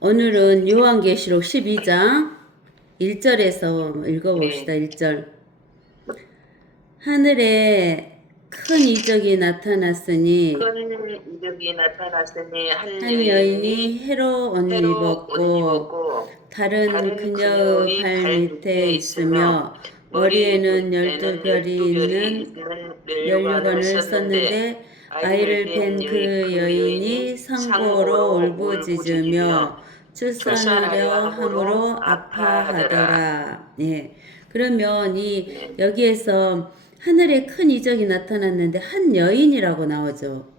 오늘은 요한계시록 12장 1절에서 읽어봅시다. 네. 1절. 하늘에 큰 이적이 나타났으니 큰 이적이 나타났으니 한 한 여인이 여인이 해로 옷 회로 옷 입었고 입었고 다른 다른 그녀의 그녀의 발 발 밑에 밑에 있으며 있으며 머리에는 열두 머리에는 별이 12별이 있는 있는 멸류관을 면류관을 썼는데 썼는데 아이를 아이를 뵌 뵌 그 그 여인이 여인이 상고로 상고로 울부짖으며 울부짖으며 출산하려 출산하려 함으로 함으로 아파하더라. 아파하더라. 예. 그러면 이 네. 여기에서 하늘에 큰 이적이 나타났는데 한 여인이라고 나오죠.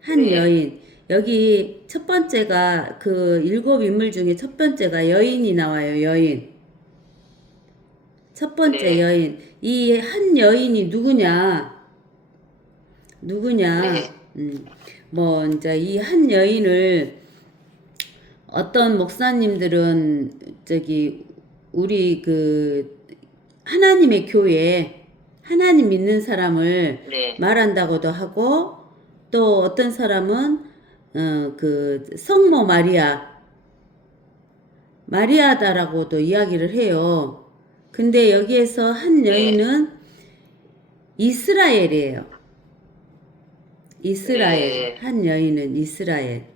한 네. 여인. 여기 첫 번째가 그 일곱 인물 중에 첫 번째가 여인이 나와요. 여인. 첫 번째 네. 여인. 이 한 여인이 누구냐? 누구냐? 네. 뭐 이제 이 한 여인을 어떤 목사님들은 저기 우리 그 하나님의 교회 하나님 믿는 사람을 네. 말한다고도 하고 또 어떤 사람은 그 성모 마리아다라고도 이야기를 해요. 근데 여기에서 한 네. 여인은 이스라엘이에요. 이스라엘. 네. 한 여인은 이스라엘.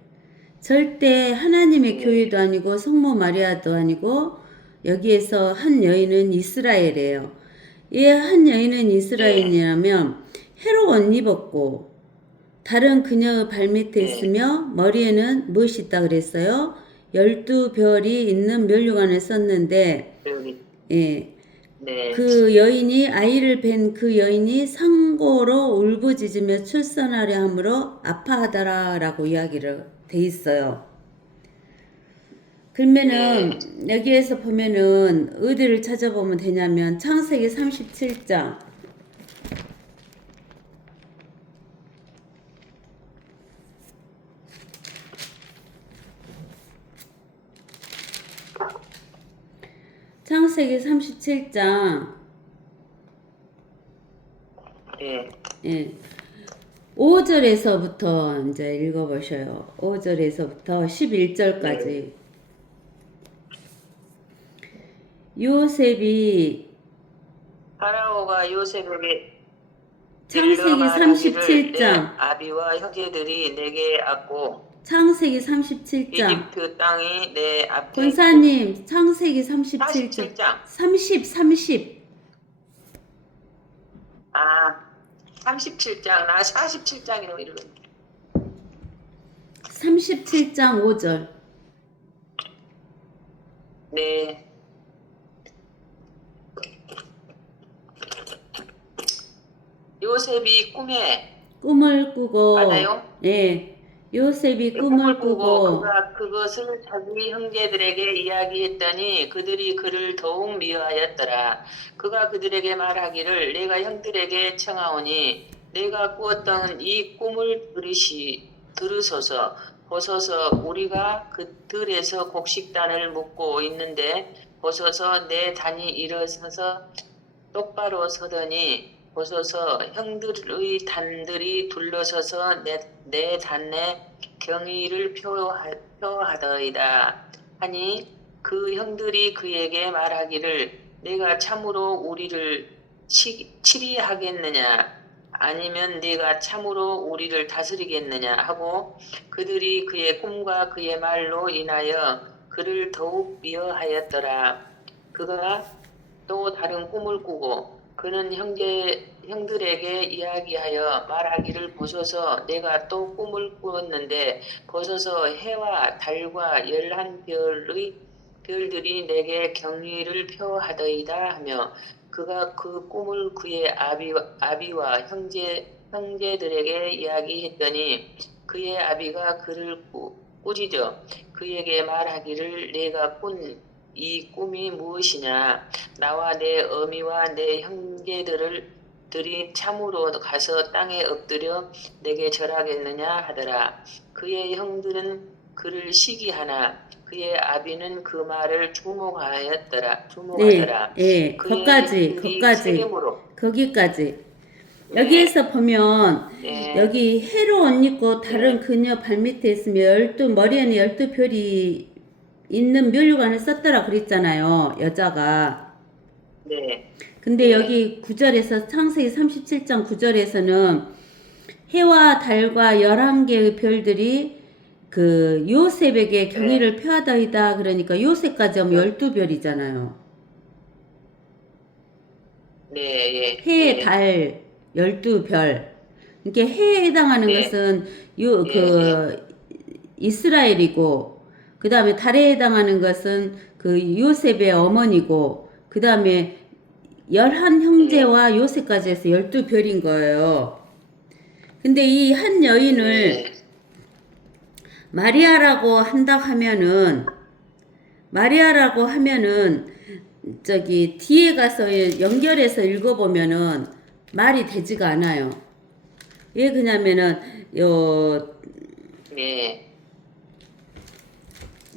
절대 하나님의 네. 교회도 아니고 성모 마리아도 아니고 여기에서 한 여인은 이스라엘이에요. 이 한 여인은 네. 이스라엘이라면 해로 옷 입었고 다른 그녀의 발밑에 네. 있으며 머리에는 무엇이 있다 그랬어요? 12별이 있는 면류관을 썼는데 여기. 예, 네. 그 여인이 아이를 뵌 그 여인이 상고로 울부짖으며 출산하려 함으로 아파하더라라고 이야기를 돼 있어요. 네. 그러면은 여기에서 보면은 어디를 찾아보면 되냐면 창세기 37장 창세기 37장 네. 예, 5절에서부터 이제 읽어보셔요. 5절에서부터 네. 11절까지 요셉이 파라오가 요셉에게 일러 창세기 말하기를 내 37장 아비와 형제들이 내게 앉고 창세기 37장 이집트 땅이 내 앞에 권사님 창세기 37장 47장. 30 아, 37장. 나 47장이라고 읽었네. 37장 5절 네. 요셉이 꿈에 꿈을 꾸고 맞아요? 예 요셉이 꿈을 꿈을 꾸고 꾸고 그가 그것을 자기 형제들에게 이야기했더니 그들이 그를 더욱 미워하였더라. 그가 그들에게 말하기를 내가 형들에게 청하오니 내가 꾸었던 이 꿈을 들으소서. 보소서 우리가 그 들에서 곡식단을 묶고 있는데 보소서 내 단이 일어서서 똑바로 서더니 보소서 형들의 단들이 둘러서서 내 단에 경의를 표하더이다 하니 그 형들이 그에게 말하기를 내가 참으로 우리를 치리하겠느냐 아니면 네가 참으로 우리를 다스리겠느냐 하고 그들이 그의 꿈과 그의 말로 인하여 그를 더욱 미워하였더라. 그가 또 다른 꿈을 꾸고 그는 형들에게 이야기하여 말하기를 보소서 내가 또 꿈을 꾸었는데 보소서 해와 달과 11별의 별들이 내게 경의를 표하더이다 하며 그가 그 꿈을 그의 아비와 형제들에게 이야기했더니 그의 아비가 그를 꾸짖어 그에게 말하기를 내가 꾼 이 꿈이 무엇이냐 나와 내 어미와 내 형제들이 참으로 가서 땅에 엎드려 내게 절하겠느냐 하더라. 그의 형들은 그를 시기하나 그의 아비는 그 말을 네, 주목하더라. 예, 그의 거기까지, 형들이 세겜으로 거기까지. 여기에서 보면 네. 여기 해로 옷 입고 다른 그녀 발밑에 있으며 머리에는 12별이 있는 멸류관을 썼더라 그랬잖아요. 여자가. 네. 근데 네. 여기 9절에서 창세기 37장 9절에서는 해와 달과 11개의 별들이 그 요셉에게 경의를 표하다이다. 그러니까 요셉까지 하면 12별이잖아요. 네. 예. 해, 예. 달, 12별. 이게 해에 해당하는 네. 것은 예. 이스라엘이고, 그 다음에 달에 해당하는 것은 그 요셉의 어머니고, 그 다음에 11형제와 요셉까지 해서 12별인 거예요. 근데 이 한 여인을 예. 마리아라고 한다 하면은, 마리아라고 하면은, 저기, 뒤에 가서 연결해서 읽어보면은 말이 되지가 않아요. 왜 그러냐면은, 예.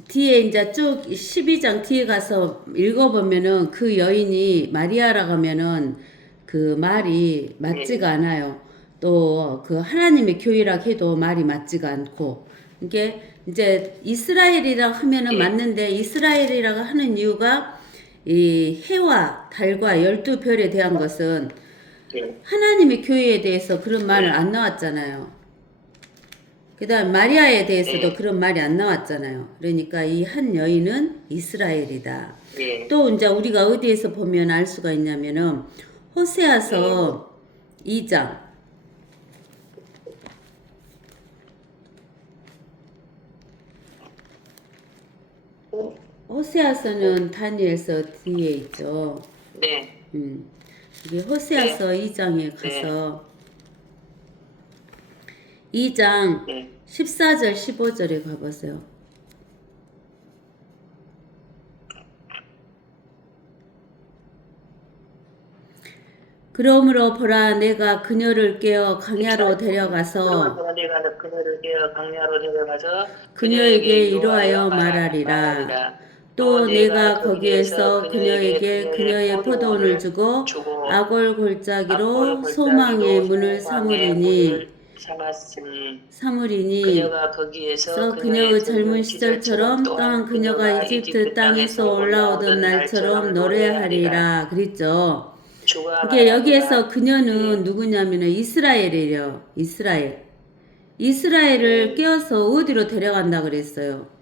뒤에 이제 쭉 12장 뒤에 가서 읽어보면은 그 여인이 마리아라고 하면은 그 말이 맞지가 않아요. 또 그 하나님의 교회라 해도 말이 맞지가 않고. 이게 이제 이스라엘이라고 하면은 맞는데 이스라엘이라고 하는 이유가 이 해와 달과 12별에 대한 것은 예. 하나님의 교회에 대해서 그런 말은 안 나왔잖아요. 그 다음 마리아에 대해서도 그런 말이 안 나왔잖아요. 그러니까 이 한 여인은 이스라엘이다. 예. 또 이제 우리가 어디에서 보면 알 수가 있냐면은 호세아서 2장 호세아서는 다니엘서 뒤에 있죠. 네. 이게 호세아서 2장에 가서 2장 네. 14절 15절에 가보세요. 그러므로 보라 내가 그녀를 깨어 강야로 데려가서 내가 그녀를 깨어 강야로 데려가서 그녀에게 이러하여 말하리라. 또 내가 거기에서 그녀에게 그녀의 포도원을 주고 아골 골짜기로 소망의 문을 삼으리니 그녀가 거기에서 그녀의 젊은 시절처럼 또한 그녀가 이집트 땅에서 올라오던 날처럼 노래하리라 그랬죠. 이게 여기에서 그녀는 누구냐면은 이스라엘이래요. 이스라엘을 깨어서 어디로 데려간다 그랬어요.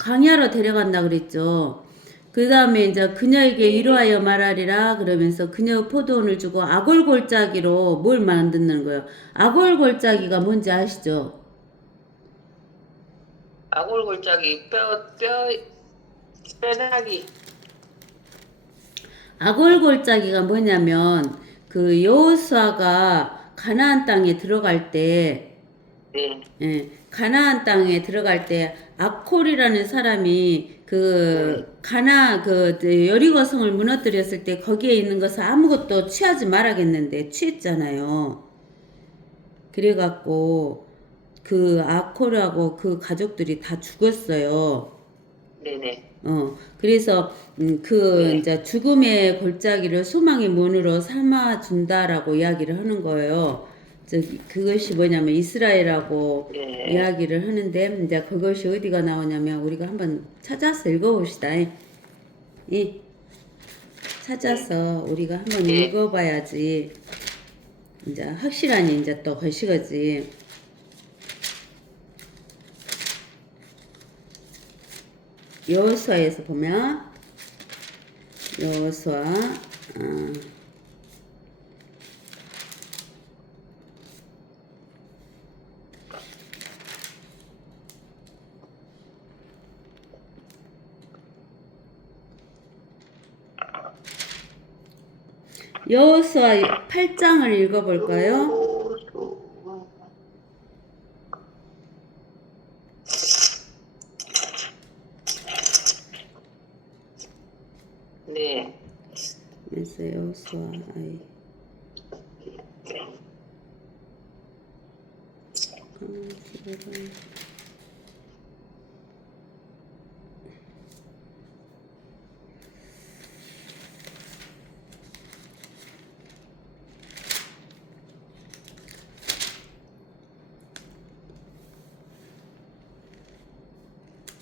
강야로 데려간다 그랬죠. 그 다음에 이제 그녀에게 이러하여 말하리라 그러면서 그녀 포도원을 주고 아골골짜기로 뭘 만드는 거예요. 아골골짜기가 뭔지 아시죠? 아골골짜기 뼈다귀. 아골골짜기가 뭐냐면 그 여호수아가 가나안 땅에 들어갈 때 가나안 땅에 들어갈 때 아콜이라는 사람이 여리고 성을 무너뜨렸을 때 거기에 있는 것을 아무것도 취하지 말아겠는데 취했잖아요. 그래갖고 그 아콜하고 그 가족들이 다 죽었어요. 네네. 그래서 이제 죽음의 골짜기를 소망의 문으로 삼아 준다라고 이야기를 하는 거예요. 그것이 뭐냐면 이스라엘하고 이야기를 하는데 이제 그것이 어디가 나오냐면 우리가 한번 찾아서 읽어봅시다. 찾아서 우리가 한번 읽어봐야지 이제 확실하니 이제 또 것이거지. 여호수아에서 보면 여호수아 여호수아 8장을 읽어볼까요? 네. 그래서 여호수아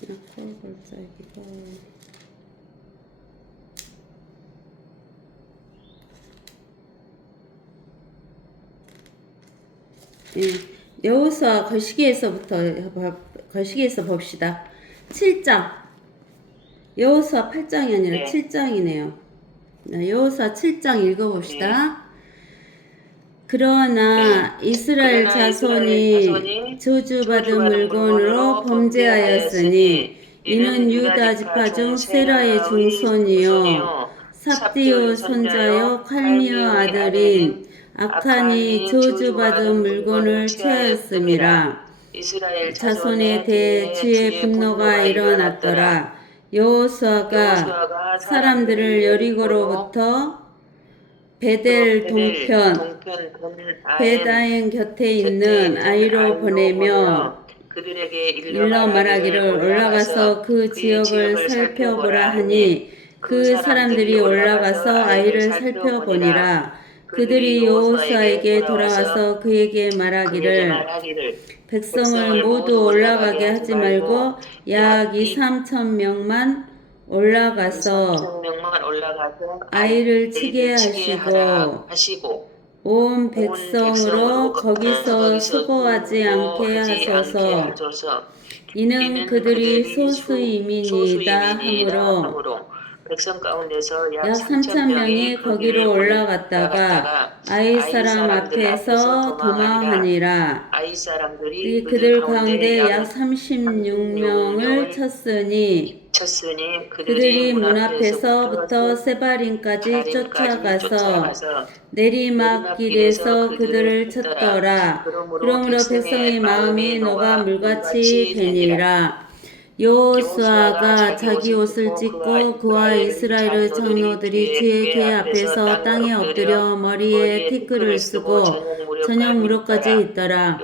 아까 골짜기가 여호수아 거시기에서 봅시다. 7장. 여호수아 8장이 아니라 네. 7장이네요. 여호수아 7장 읽어봅시다. 그러나 이스라엘 자손이 저주받은 물건으로 범죄하였으니 이는 유다 지파 중 세라의 중손이요 삽디오 손자요 칼미의 아들인 아칸이 저주받은 물건을 취하였음이라. 자손에 대해 주의 분노가 일어났더라. 여호수아가 사람들을 여리고로부터 베델 동편 베다인 곁에 있는 아이로 보내며 그들에게 일러 말하기를 올라가서 그 지역을 살펴보라 하니 그 사람들이 올라가서 아이를 살펴보니라. 그들이 여호수아에게 돌아와서 그에게 말하기를 백성을 모두 올라가게 하지 말고 약 2~3천 명만 올라가서 아이를 치게 하시고 온 백성으로 거기서 수고하지 않게 하소서. 이는 그들이 소수이민이다 하므로 백성 가운데서 약 3천 명이 거기로 올라갔다가 아이 사람 앞에서 도망하니라. 아이 사람들이 그들 가운데 약 36명을 쳤으니 그들이 문 앞에서부터 세바림까지 쫓아가서 내리막길에서 그들을 쳤더라. 그러므로 백성의 마음이 녹아 물같이 되니라. 여호수아가 자기 옷을 찢고 그와 이스라엘의 장로들이 주의 궤 앞에서 땅에 엎드려 머리에 티끌을 쓰고 저녁 무릎까지 있더라.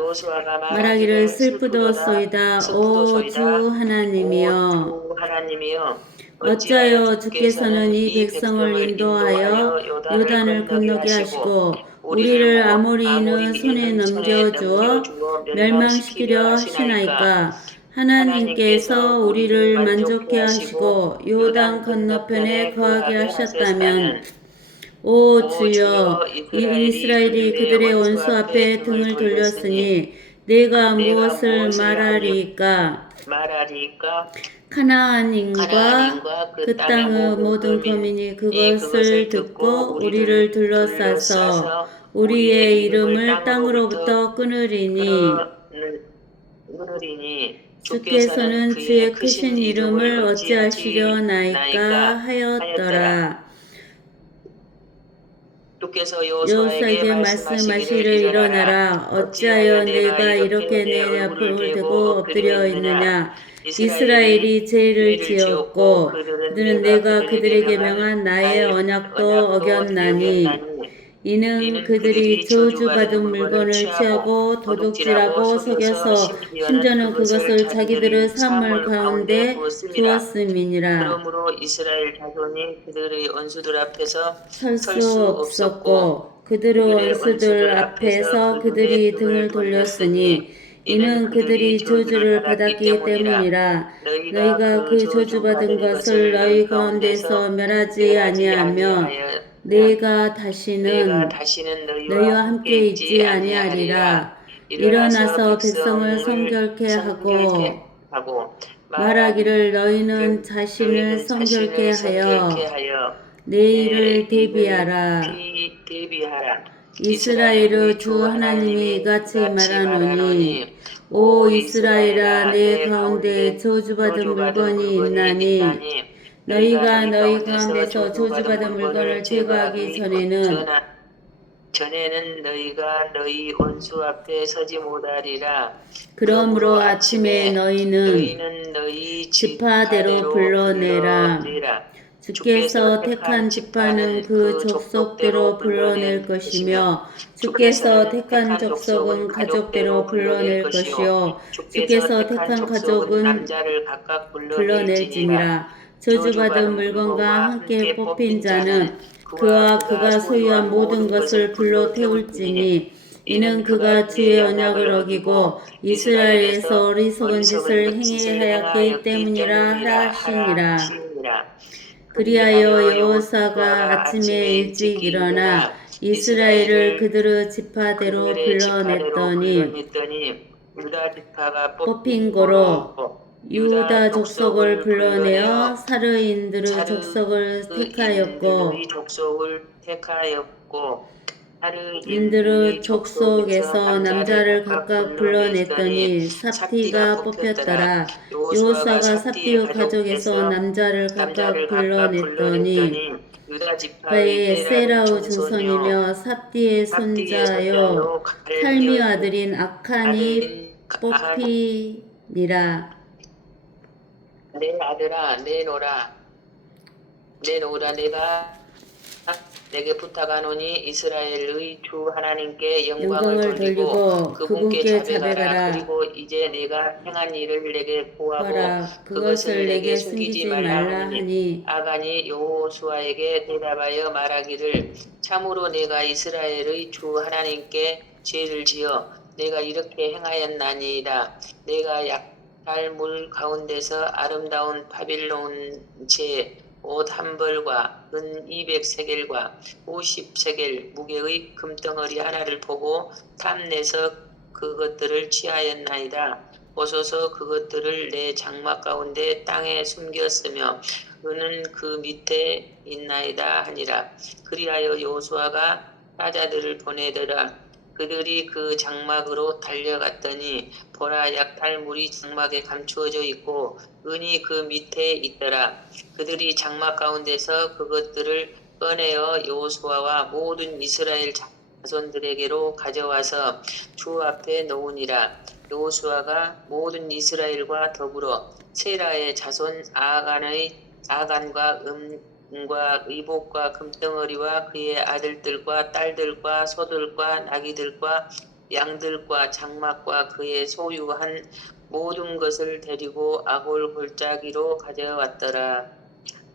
말하기를 슬프도소이다. 오 주 하나님이여, 어찌하여 주께서는 이 백성을 인도하여 요단을 건너게 하시고 우리를 아모리인의 손에 넘겨주어 멸망시키려 하시나이까. 하나님께서 우리를 만족해 하시고 요단 건너편에 거하게 하셨다면 오 주여, 이 이스라엘이 그들의 원수 앞에 등을 돌렸으니 내가 무엇을 말하리까? 가나안인과 그 땅의 모든 거민이 그것을 듣고 우리를 둘러싸서 우리의 이름을 땅으로부터 끊으리니 주께서는 주의 크신 이름을 어찌하시려나이까 하였더라. 여호수아에게 말씀하시기를 일어나라. 어찌하여 내가 이렇게 내 앞을 대고 엎드려 있느냐. 이스라엘이 죄를 지었고 그들은 내가 그들에게 명한 나의 언약도 어겼나니 이는 그들이 저주받은 물건을 취하고 도둑질하고 속여서 심지어는 그것을 자기들의 사물 가운데 두었음이니라. 그러므로 이스라엘 자손이 그들의 원수들 앞에서 설 수 없었고 그들의 원수들 앞에서 그들이 등을 돌렸으니 이는 그들이 저주를 받았기 때문이라. 너희가 그 저주받은 것을 너희 가운데서 멸하지 아니하며 내가 다시는 너희와 함께 있지 아니하리라. 일어나서 백성을 성결케 하고 말하기를 너희는 자신을 성결케 하여 내일을 대비하라. 이스라엘의 주 하나님이 이같이 말하노니 오 이스라엘아, 내 가운데 저주받은 물건이 있나니 너희가 너희 가운데서 저주받은 물건을 제거하기 전에는 너희가 너희 원수 앞에 서지 못하리라. 그러므로 아침에 너희는 너희 지파대로 불러내라. 주께서 택한 지파는 그 족속대로 불러낼 것이며 주께서 택한 족속은 가족대로 불러낼 것이요 주께서 택한 가족은 남자를 각각 불러낼지니라. 저주받은 물건과 함께 뽑힌 자는 그와 그가 소유한 모든 것을 불로 태울지니 이는 그가 주의 언약을 어기고 이스라엘에서 어리석은 짓을 행하였기 때문이라 하시니라. 그리하여 여호사가 아침에 일찍 일어나 이스라엘을 그들의 지파대로 불러냈더니 유다 지파가 뽑힌 고로 유다 족속을 불러내어 사르인들의 족속을 택하였고 족속을 택하였고 인들의 족속에서 남자를 각각 불러냈더니 삽티가 뽑혔더라. 여호수아가 삽티의 가족에서 남자를 각각 불러냈더니 바의 세라의 증손이며 삽티의 손자요 탈미 아들인 아칸이 뽑히니라. 내 아들아 내노라 내가 내게 부탁하노니 이스라엘의 주 하나님께 영광을 돌리고 그분께 자백하라. 그리고 이제 내가 행한 일을 내게 보하고 그것을 내게 숨기지 말라 하니 아간이 여호수아에게 대답하여 말하기를 참으로 내가 이스라엘의 주 하나님께 죄를 지어 내가 이렇게 행하였나니이다. 내가 약탈물 가운데서 아름다운 바빌론 옷 한 벌과 은 200세겔과 50세겔 무게의 금덩어리 하나를 보고 탐내서 그것들을 취하였나이다. 보소서 그것들을 내 장막 가운데 땅에 숨겼으며 은은 그 밑에 있나이다 하니라. 그리하여 여호수아가 사자들을 보내더라. 그들이 그 장막으로 달려갔더니 보라 약탈물이 장막에 감추어져 있고 은이 그 밑에 있더라. 그들이 장막 가운데서 그것들을 꺼내어 여호수아와 모든 이스라엘 자손들에게로 가져와서 주 앞에 놓으니라. 여호수아가 모든 이스라엘과 더불어 세라의 자손 아간과 은과 의복과 금덩어리와 그의 아들들과 딸들과 소들과 나귀들과 양들과 장막과 그의 소유한 모든 것을 데리고 아골 골짜기로 가져왔더라.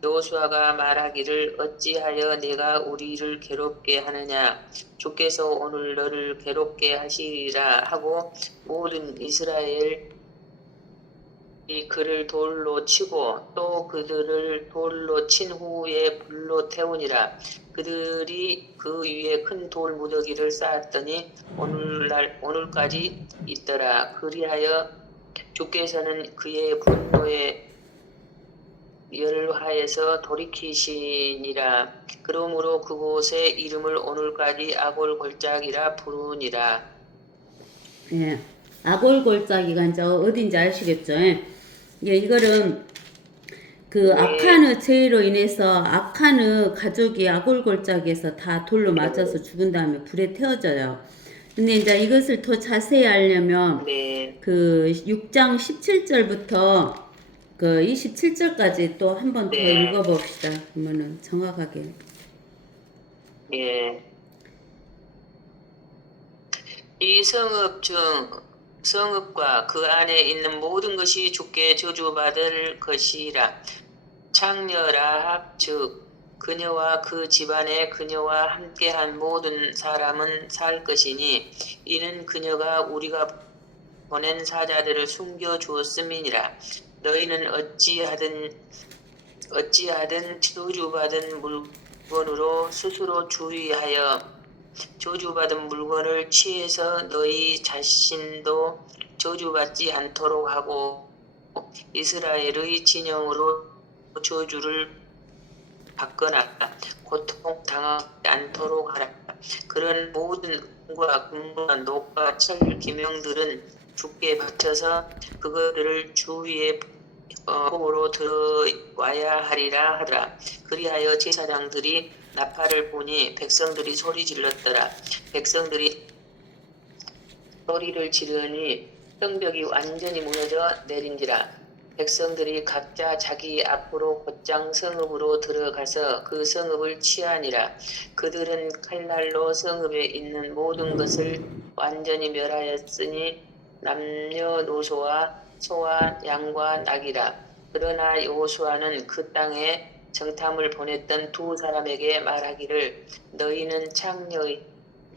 여호수아가 말하기를 어찌하여 내가 우리를 괴롭게 하느냐 주께서 오늘 너를 괴롭게 하시리라 하고 모든 이스라엘이 그를 돌로 치고 또 그들을 돌로 친 후에 불로 태우니라. 그들이 그 위에 큰 돌 무더기를 쌓았더니 오늘까지 있더라. 그리하여 주께서는 그의 분노에 열화해서 돌이키시니라. 그러므로 그곳의 이름을 오늘까지 아골 골짜기라 부르니라. 예, 아골 골짜기가 이제 어딘지 아시겠죠? 예, 이거는 그 아칸의 죄로 인해서 아칸의 가족이 아골 골짜기에서 다 돌로 맞아서 죽은 다음에 불에 태워져요. 근데 이제 이것을 더 자세히 알려면 그 6장 17절부터 그 27절까지 또 한 번 더 읽어봅시다. 그러면은 정확하게. 예. 이 성읍과 그 안에 있는 모든 것이 주께 저주받을 것이라. 창녀 라합 즉 그녀와 그 집안에 그녀와 함께한 모든 사람은 살 것이니 이는 그녀가 우리가 보낸 사자들을 숨겨 주었음이니라. 너희는 어찌하든 저주받은 물건으로 스스로 주의하여 저주받은 물건을 취해서 너희 자신도 저주받지 않도록 하고 이스라엘의 진영으로 저주를 받거나 고통당하지 않도록 하라. 그런 모든 은과 금과 녹과 철 기명들은 주께 바쳐서 그것들을 주 위에 보로 들어와야 하리라 하더라. 그리하여 제사장들이 나팔을 보니 백성들이 소리 질렀더라. 백성들이 소리를 지르니 성벽이 완전히 무너져 내린지라. 백성들이 각자 자기 앞으로 곧장 성읍으로 들어가서 그 성읍을 취하니라. 그들은 칼날로 성읍에 있는 모든 것을 완전히 멸하였으니 남녀노소와 소와 양과 낙이라. 그러나 여호수아는 그 땅에 정탐을 보냈던 두 사람에게 말하기를 너희는 창녀의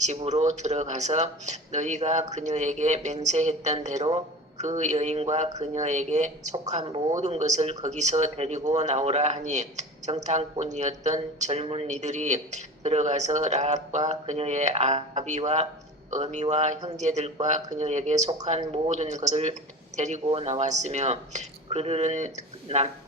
집으로 들어가서 너희가 그녀에게 맹세했던 대로 그 여인과 그녀에게 속한 모든 것을 거기서 데리고 나오라 하니 정탐꾼이었던 젊은 이들이 들어가서 라합과 그녀의 아비와 어미와 형제들과 그녀에게 속한 모든 것을 데리고 나왔으며 그들은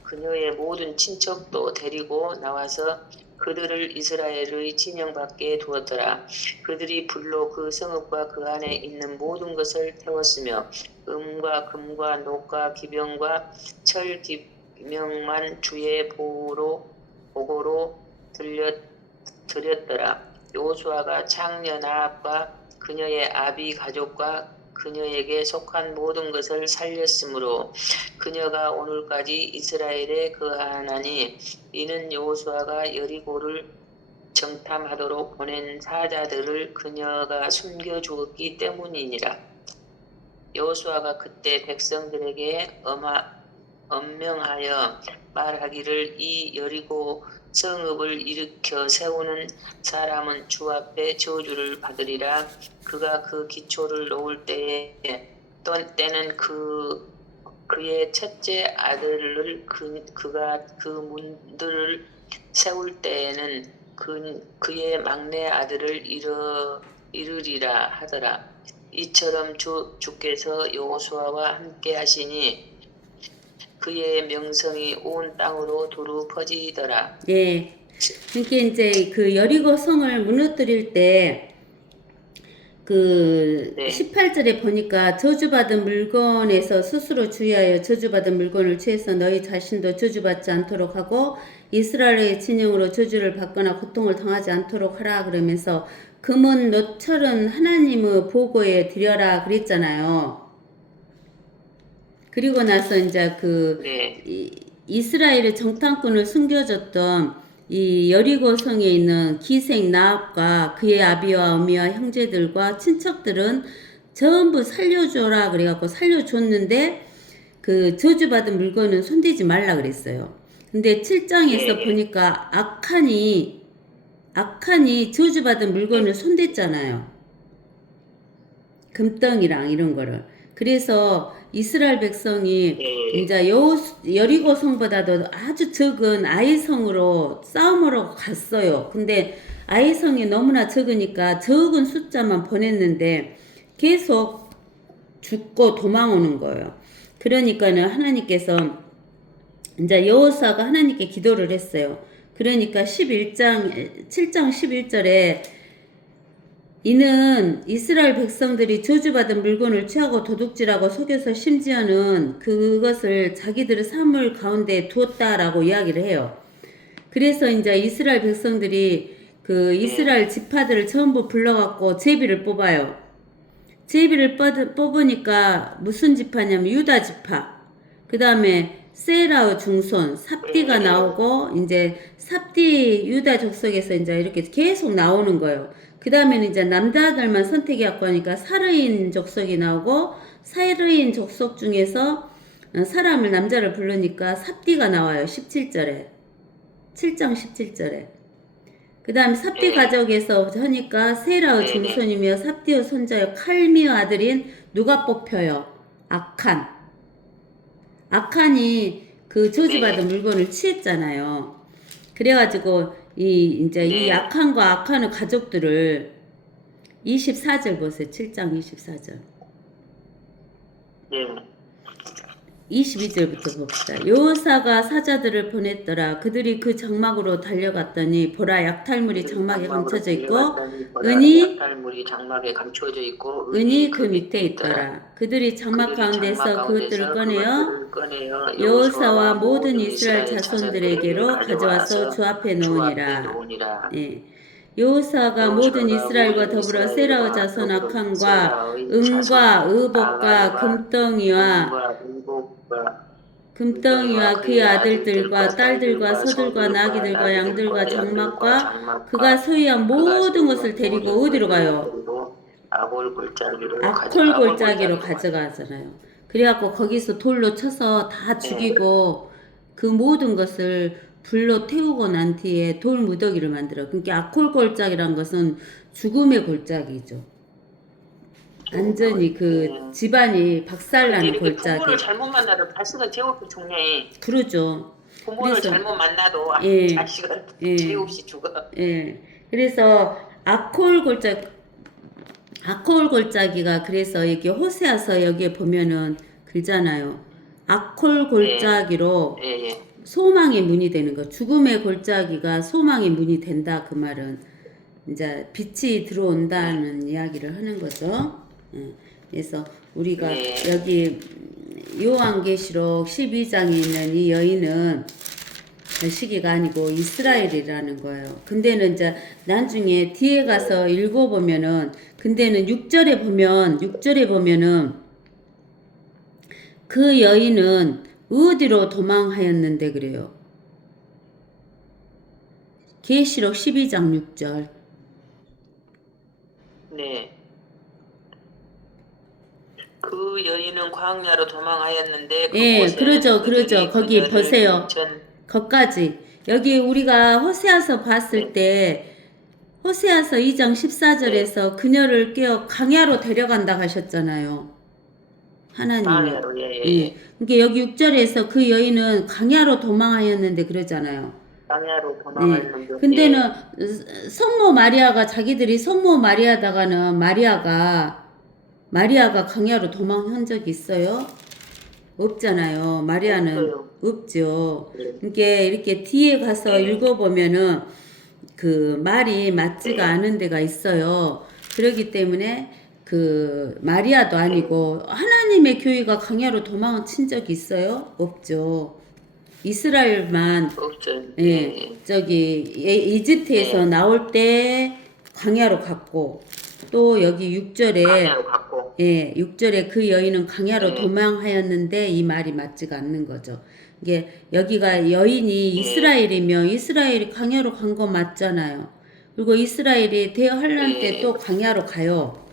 그녀의 모든 친척도 데리고 나와서 그들을 이스라엘의 진영 밖에 두었더라. 그들이 불로 그 성읍과 그 안에 있는 모든 것을 태웠으며 음과 금과 녹과 기병과 철 기명만 주의 보고로 드렸더라. 여호수아가 장녀 나합과 그녀의 아비 가족과 그녀에게 속한 모든 것을 살렸으므로 그녀가 오늘까지 이스라엘에 거하나니 이는 여호수아가 여리고를 정탐하도록 보낸 사자들을 그녀가 숨겨주었기 때문이니라. 여호수아가 그때 백성들에게 엄명하여 말하기를 이 여리고 성읍을 일으켜 세우는 사람은 주 앞에 저주를 받으리라. 그가 그 기초를 놓을 때는 그의 첫째 아들을 그가 그 문들을 세울 때에는 그의 막내 아들을 이르리라 하더라. 이처럼 주께서 여호수아와 함께 하시니 그의 명성이 온 땅으로 두루 퍼지더라. 예. 그러니까 이제 그 여리고 성을 무너뜨릴 때 그 네. 18절에 보니까 저주받은 물건에서 스스로 주의하여 저주받은 물건을 취해서 너희 자신도 저주받지 않도록 하고 이스라엘의 진영으로 저주를 받거나 고통을 당하지 않도록 하라 그러면서 금은 노철은 하나님의 보고에 드려라 그랬잖아요. 그리고 나서 이제 그 네. 이스라엘의 정탐꾼을 숨겨줬던 이 여리고 성에 있는 기생 나합과 그의 아비와 어미와 형제들과 친척들은 전부 살려줘라 그래갖고 살려줬는데 그 저주받은 물건은 손대지 말라 그랬어요. 근데 7장에서 보니까 악한이 저주받은 물건을 손댔잖아요. 금덩이랑 이런 거를. 그래서 이스라엘 백성이 이제 여리고 성보다도 아주 적은 아이성으로 싸움으로 갔어요. 근데 아이성이 너무나 적으니까 적은 숫자만 보냈는데 계속 죽고 도망오는 거예요. 그러니까는 하나님께서 이제 여호수아가 하나님께 기도를 했어요. 그러니까 7장 11절에 이는 이스라엘 백성들이 저주받은 물건을 취하고 도둑질하고 속여서 심지어는 그것을 자기들의 사물 가운데 두었다라고 이야기를 해요. 그래서 이제 이스라엘 백성들이 그 이스라엘 지파들을 전부 불러갖고 제비를 뽑아요. 제비를 뽑으니까 무슨 지파냐면 유다 지파. 그 다음에 세라의 중손 삽디가 나오고 이제 삽디 유다 족속에서 이제 이렇게 계속 나오는 거예요. 그 다음에는 이제 남자들만 선택해갖고 하니까 사르인 족속이 나오고 사르인 족속 중에서 사람을 남자를 부르니까 삽디가 나와요. 17절에 7장 17절에 그 다음에 삽디 가족에서 하니까 세라의 중손이며 삽디의 손자여 칼미의 아들인 누가 뽑혀요? 악한이 그 저주받은 물건을 취했잖아요. 그래가지고 이 악한과 악한의 가족들을 24절 보세요. 7장 24절. 22절부터 봅시다. 여호사가 사자들을 보냈더라. 그들이 그 장막으로 달려갔더니 보라 약탈물이 장막에 감춰져 있고 은이 그 밑에 있더라. 그들이 장막 가운데서 그것들을 꺼내어 여호사와 모든 이스라엘 자손들에게로 가져와서 주 앞에 놓으니라. 예. 여호사가 모든 이스라엘과 더불어 세라의 자손 악한과 은과 의복과 금덩이와 그의 아들들과 딸들과 소들과 나귀들과 양들과 장막과 그가 소유한 모든 것을 데리고 어디로 가요? 악골골짜기로 가져가잖아요. 그래갖고 거기서 돌로 쳐서 다 죽이고 그 모든 것을 불로 태우고 난 뒤에 돌 무더기를 만들어. 그러니까 아콜 골짜기란 것은 죽음의 골짜기죠. 완전히 그 집안이 근데 박살나는 이렇게 부모를 골짜기. 잘못 만나도 자식은 죄 없이 죽네. 그러죠. 부모를 그래서 잘못 만나도 예, 자식은 죄 예, 없이 죽어. 예. 그래서 아콜 골짜기가 그래서 여기 호세아서 여기에 보면은 글잖아요. 아콜 네, 골짜기로 예, 예. 소망의 문이 되는 거. 죽음의 골짜기가 소망의 문이 된다. 그 말은 이제 빛이 들어온다는 이야기를 하는 거죠. 예. 그래서 우리가 네. 여기 요한계시록 12장에 있는 이 여인은 시기가 아니고 이스라엘이라는 거예요. 근데는 이제 나중에 뒤에 가서 읽어보면은 근데는 6절에 보면은 그 여인은 어디로 도망하였는데 그래요. 계시록 12장 6절. 네. 그 여인은 광야로 도망하였는데 예, 그곳에는 그러죠. 그들이 거기 그녀를 보세요. 전 거까지. 여기 우리가 호세아서 봤을 네, 때 호세아서 2장 네, 14절에서 그녀를 깨어 광야로 데려간다 하셨잖아요. 하나님이. 광야로 예. 예예예. 그러니까 여기 6절에서 그 여인은 광야로 도망하였는데 그러잖아요. 광야로 네. 도망하였는데 근데는 예. 성모 마리아가 자기들이 성모 마리아다가는 마리아가 광야로 도망한 적이 있어요? 없잖아요. 마리아는 없어요. 없죠. 네, 그러니까 이렇게 뒤에 가서 네, 읽어보면은 그 말이 맞지가 네, 않은 데가 있어요. 그렇기 때문에 그 마리아도 아니고 하나님의 교회가 광야로 도망친 적이 있어요? 없죠. 이스라엘만 없죠. 예, 예, 이집트에서 예. 나올 때 광야로 갔고 또 여기 6절에 광야로 갔고 예, 6절에 그 여인은 광야로 예, 도망하였는데 이 말이 맞지가 않는 거죠. 이게 여기가 여인이 예, 이스라엘이며 이스라엘이 광야로 간 거 맞잖아요. 그리고 이스라엘이 대환란 때 예, 또 광야로 가요. 예,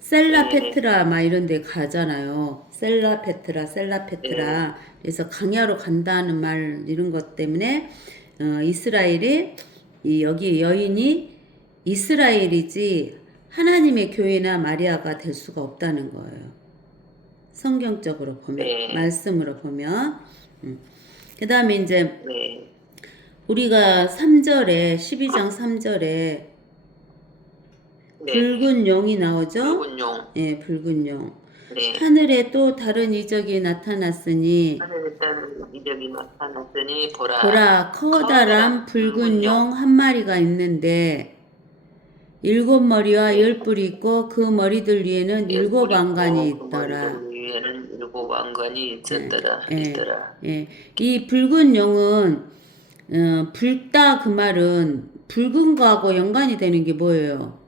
셀라페트라 막 이런 데 가잖아요. 예, 셀라페트라. 그래서 광야로 간다는 말 이런 것 때문에 이스라엘이 여기 여인이 이스라엘이지 하나님의 교회나 마리아가 될 수가 없다는 거예요. 성경적으로 보면 예, 말씀으로 보면 그 다음에 이제 네, 우리가 3절에 12장 3절에 네. 붉은 용이 나오죠? 붉은 용. 예, 붉은 용. 네. 하늘에 또 다른 이적이 나타났으니 하늘에 따른 이적이 나타났더니 보라 커다란 커다란 붉은 붉은 용. 용 한 마리가 있는데 7머리와 네. 10뿔이 있고 그 머리들 위에는 7왕관이 그 있더라. 머리들 위에는 7왕관이 예, 있더라. 예. 이 붉은 용은 붉다 그 말은 붉은 거하고 연관이 되는 게 뭐예요?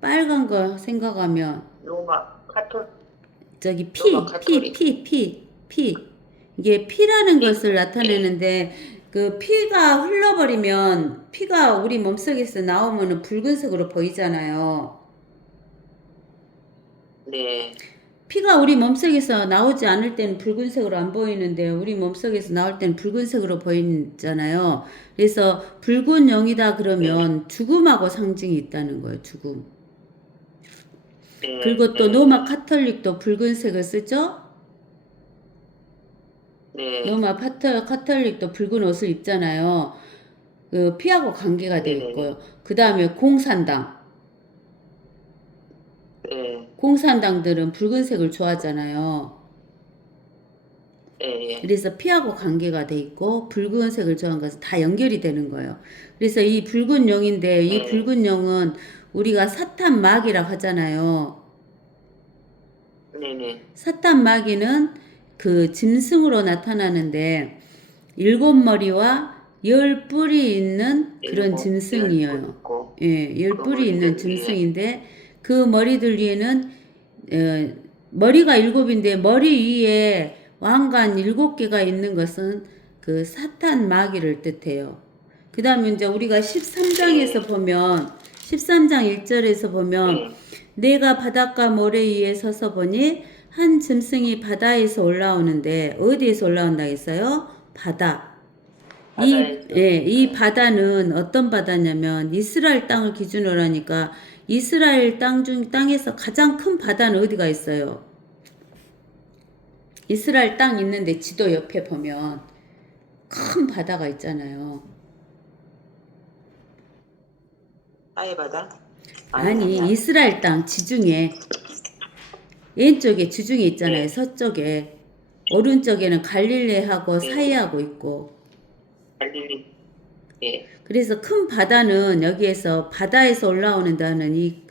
빨간 거 생각하면 로마 카톨 저기 로마 카톨릭. 피. 이게 피라는 피. 것을 나타내는데 그 피가 흘러버리면 피가 우리 몸속에서 나오면은 붉은색으로 보이잖아요. 네. 피가 우리 몸속에서 나오지 않을 때는 붉은색으로 안 보이는데 우리 몸속에서 나올 때는 붉은색으로 보이잖아요. 그래서 붉은 영이다 그러면 죽음하고 상징이 있다는 거예요. 죽음. 네. 그리고 또 로마 카톨릭도 붉은색을 쓰죠. 네. 로마 카톨릭도 붉은 옷을 입잖아요. 그 피하고 관계가 되어 있고요. 그 다음에 공산당. 네. 공산당들은 붉은색을 좋아하잖아요. 네. 그래서 피하고 관계가 돼 있고 붉은색을 좋아하는 것은 다 연결이 되는 거예요. 그래서 이 붉은 영인데 이 붉은 영은 우리가 사탄 마귀라고 하잖아요. 네네. 사탄 마귀는 그 짐승으로 나타나는데 7머리와 10뿔이 있는 그런 짐승이에요. 예, 10뿔이 있는 짐승인데 그 머리들 위에는 머리가 7인데 머리 위에 왕관 7개가 있는 것은 그 사탄 마귀를 뜻해요. 그 다음에 이제 우리가 13장에서 보면 13장 1절에서 보면 내가 바닷가 모래 위에 서서 보니 한 짐승이 바다에서 올라오는데 어디에서 올라온다 했어요? 바다. 바다에 이 바다는 어떤 바다냐면 이스라엘 땅을 기준으로 하니까 이스라엘 땅에서 가장 큰 바다는 어디가 있어요? 이스라엘 땅 있는데 지도 옆에 보면 큰 바다가 있잖아요. 아예 바다? 아니, 이스라엘 땅 지중해. 왼쪽에 지중해 있잖아요. 네. 서쪽에. 오른쪽에는 갈릴레하고 네. 사이하고 있고. 갈릴리. 예. 그래서 큰 바다는 여기에서 바다에서 올라오는 다는 이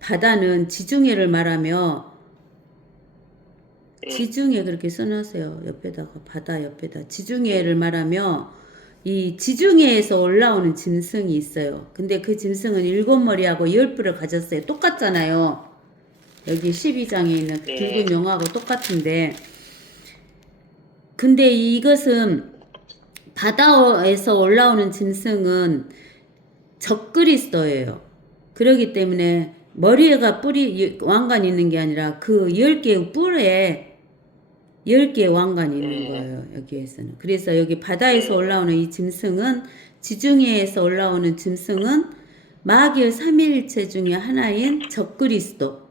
바다는 지중해를 말하며 예. 지중해 그렇게 써놓으세요. 옆에다가 바다 옆에다 지중해를 말하며 이 지중해에서 올라오는 짐승이 있어요. 근데 그 짐승은 7머리하고 10뿔을 가졌어요. 똑같잖아요. 여기 12장에 있는 네. 붉은 용하고 똑같은데 근데 이것은 바다에서 올라오는 짐승은 적그리스도예요. 그렇기 때문에 머리에가 뿔이 왕관이 있는 게 아니라 그 10개의 뿔에 10개의 왕관이 있는 거예요. 여기에서는. 그래서 여기 바다에서 올라오는 이 짐승은 지중해에서 올라오는 짐승은 마귀의 삼위일체 중에 하나인 적그리스도.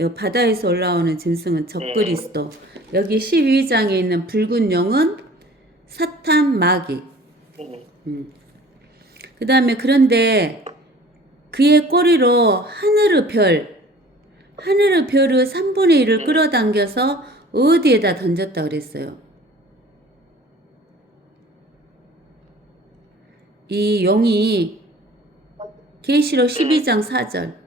이 바다에서 올라오는 짐승은 적그리스도. 여기 12장에 있는 붉은 용은 사탄 마귀. 그 다음에 그런데 그의 꼬리로 하늘의 별을 3분의 1을 끌어당겨서 어디에다 던졌다 그랬어요. 이 용이 계시록 12장 4절.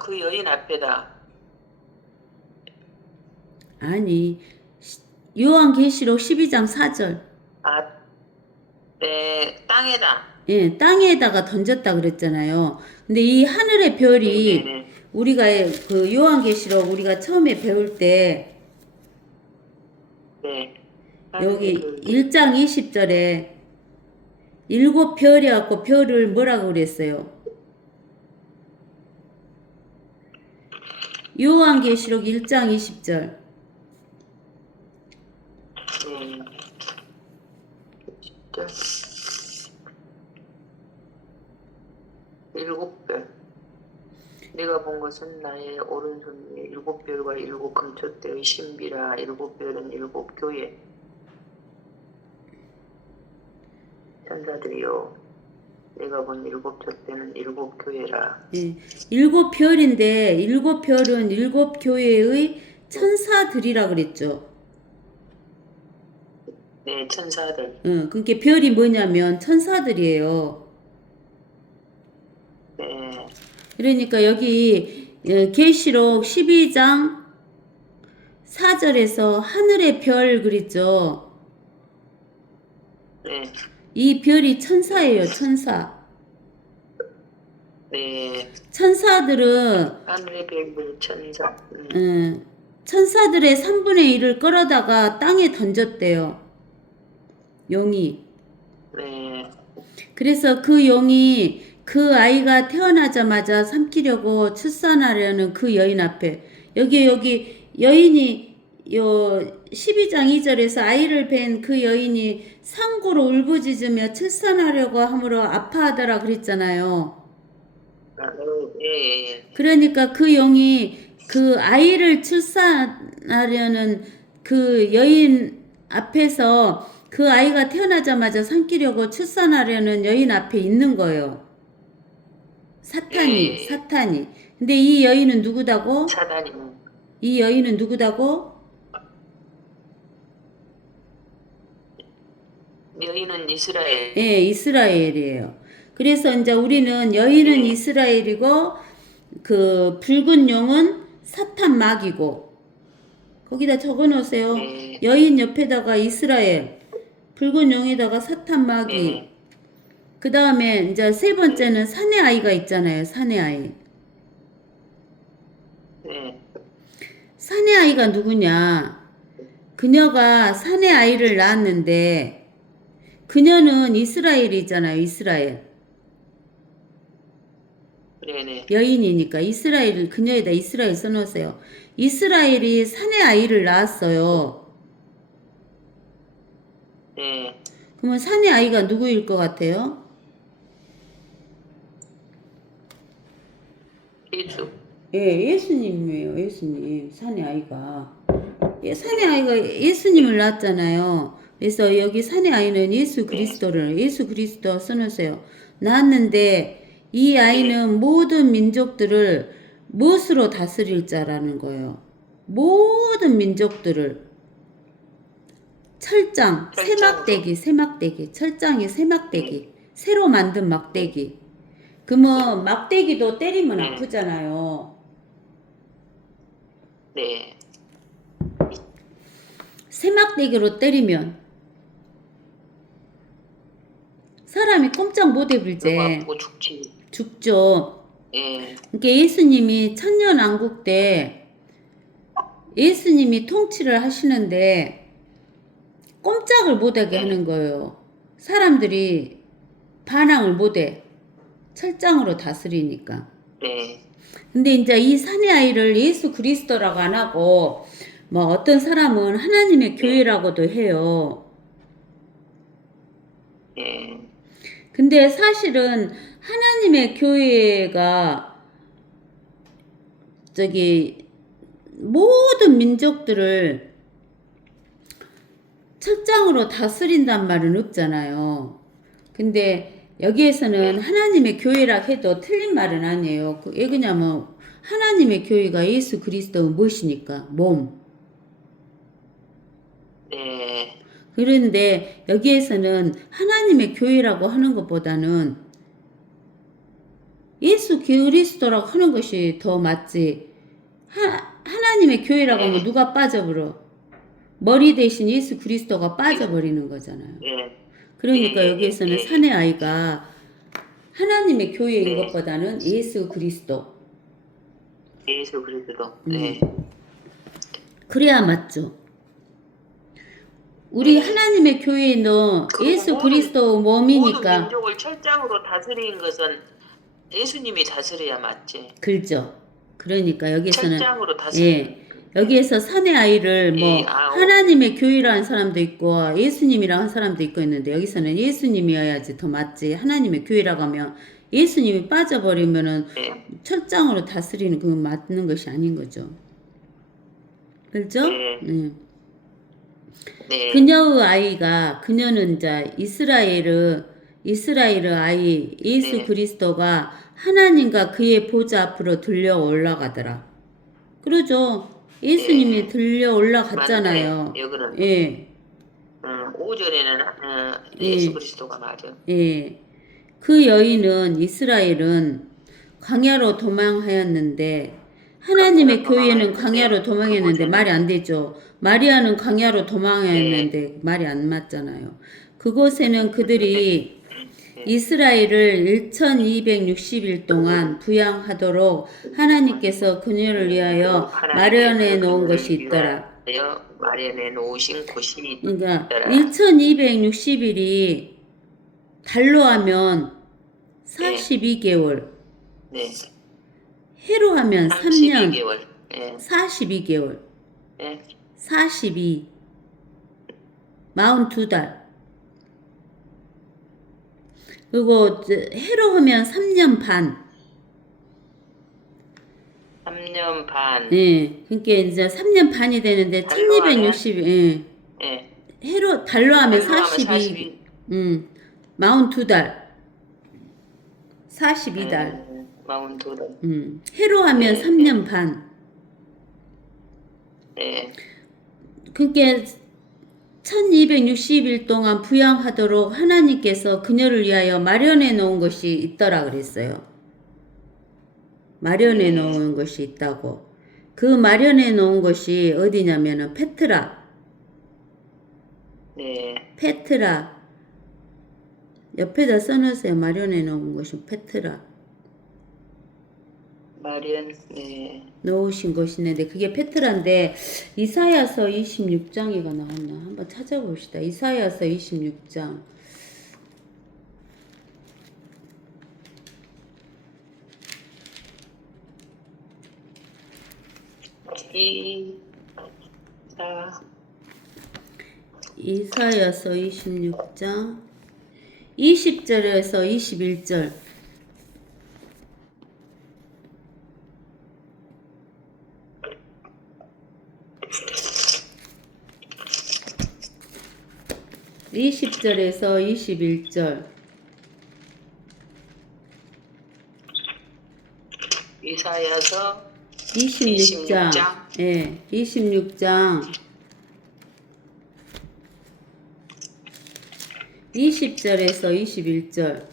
그 여인 앞에다. 아니, 요한계시록 12장 4절. 땅에다. 예, 땅에다가 던졌다 그랬잖아요. 근데 이 하늘의 별이 네네네. 우리가 그 요한계시록 우리가 처음에 배울 때 네. 여기 1장 20절에 7별이었고 별을 뭐라고 그랬어요? 요한계시록 1장 20절. 일곱 별. 내가 본 것은 나의 오른손 위에 7별과 7 금초대의 신비라. 7별은 7 교회 천사들이요. 내가 본 7 촛대는 7 교회라. 예, 7별인데 7별은 7 교회의 천사들이라 그랬죠. 네, 천사들. 그러니까 별이 뭐냐면 천사들이에요. 네. 그러니까 여기 계시록 12장 4절에서 하늘의 별 그랬죠. 네. 이 별이 천사예요, 천사. 네. 천사들은 하늘의 별들 천사. 천사들의 3분의 1을 끌어다가 땅에 던졌대요. 용이. 네. 그래서 그 용이 그 아이가 태어나자마자 삼키려고 출산하려는 그 여인 앞에 여기 여인이 요 12장 2절에서 아이를 뵌 그 여인이 상고로 울부짖으며 출산하려고 함으로 아파하더라 그랬잖아요. 예. 그러니까 그 용이 그 아이를 출산하려는 그 여인 앞에서 그 아이가 태어나자마자 삼키려고 출산하려는 여인 앞에 있는 거예요. 사탄이. 근데 이 여인은 누구다고? 사단이. 이 여인은 누구다고? 여인은 이스라엘. 예, 이스라엘이에요. 그래서 이제 우리는 여인은 이스라엘이고 그 붉은 용은 사탄 마귀고 거기다 적어 놓으세요. 네. 여인 옆에다가 이스라엘, 붉은 용에다가 사탄 마귀. 그 다음에 이제 세 번째는 사내 아이가 있잖아요. 사내 아이. 네. 사내 아이가 누구냐? 그녀가 사내 아이를 낳았는데 그녀는 이스라엘이잖아요. 이스라엘. 네네. 여인이니까 이스라엘 그녀에다 이스라엘 써놓으세요. 이스라엘이 사내 아이를 낳았어요. 네. 그러면 산의 아이가 누구일 것 같아요? 예수. 예, 예수님이에요. 예수님. 산의 아이가. 예, 산의 아이가 예수님을 낳았잖아요. 그래서 여기 산의 아이는 예수 그리스도를, 예수 그리스도 써놓으세요. 낳았는데 이 아이는 모든 민족들을 무엇으로 다스릴 자라는 거예요. 모든 민족들을. 철장, 새막대기, 철장이 새막대기, 새로 만든 막대기. 그러면 막대기도 때리면 아프잖아요. 네. 새막대기로 때리면 사람이 꼼짝 못 너무 해불지. 아프고 죽지. 죽죠. 예. 그러니까 예수님이 천년왕국 때 예수님이 통치를 하시는데 꼼짝을 못하게 하는 거예요. 사람들이 반항을 못해. 철장으로 다스리니까. 네. 근데 이제 이 사내 아이를 예수 그리스도라고 안 하고 뭐 어떤 사람은 하나님의 교회라고도 해요. 예. 근데 사실은 하나님의 교회가 저기 모든 민족들을 철장으로 다스린단 말은 없잖아요. 근데 여기에서는 하나님의 교회라 해도 틀린 말은 아니에요. 왜 그러냐면 하나님의 교회가 예수 그리스도의 무엇이니까 몸. 네. 그런데 여기에서는 하나님의 교회라고 하는 것보다는 예수 그리스도라고 하는 것이 더 맞지. 하나님의 교회라고 하면 누가 빠져버려? 머리 대신 예수 그리스도가 빠져버리는 거잖아요. 예. 그러니까 여기에서는 산의 아이가 하나님의 교회인 네. 것보다는 예수 그리스도. 예수 그리스도. 네. 그래야 맞죠. 우리 하나님의 교회는 예수 그리스도 모든 몸이니까. 민족을 철장으로 다스린 것은 예수님이 다스려야 맞지. 그렇죠. 그러니까 여기에서는 철장으로 다스리는. 여기에서 산의 아이를 뭐 하나님의 교회라는 사람도 있고 예수님이라고 한 사람도 있고 있는데 여기서는 예수님이어야지 더 맞지. 하나님의 교회라고 하면 예수님이 빠져버리면은 네. 철장으로 다스리는 그건 맞는 것이 아닌 거죠. 그렇죠? 네. 네. 그녀의 아이가 그녀는 이제 이스라엘의 아이 예수 네. 그리스도가 하나님과 그의 보좌 앞으로 들려 올라가더라. 그러죠. 예수님이 들려 올라갔잖아요. 맞네. 여기는 예. 5절에는 예수 그리스도가 맞아. 예. 그 여인은 이스라엘은 광야로 도망하였는데 하나님의 교회는 광야로 도망했는데 말이 안 되죠. 마리아는 광야로 도망하였는데 말이 안 맞잖아요. 그곳에는 그들이 이스라엘을 1260일 동안 부양하도록 하나님께서 그녀를 위하여 마련해 놓은 것이 있더라. 마련해 놓으신 곳이 그러니까 있더라. 1260일이 달로 하면 42개월, 네. 해로 하면 3년, 32개월. 네. 42개월, 네. 42, 42달. 그리고 해로 하면 3년 반. 3년 반. 예. 그러니까 이제 3년 반이 되는데 달로 하면 1260. 예. 예. 해로 달로 하면 달로 하면 42. 42달. 42달. 42달. 해로 하면 3년 반. 네. 그러니까 1260일 동안 부양하도록 하나님께서 그녀를 위하여 마련해 놓은 것이 있더라 그랬어요. 마련해 놓은 것이 있다고. 그 마련해 놓은 것이 어디냐면은 페트라. 네. 페트라. 옆에다 써놓으세요. 마련해 놓은 것이 페트라. 마련. 네. 놓으신 것이 있는데 그게 페트라인데 이사야서 26장이가 나왔나 한번 찾아봅시다. 이사야서 26장. 이사야서 26장 20절에서 21절. (20절에서 21절) 이사야서 26장 26장 예, 26장 20절에서 21절.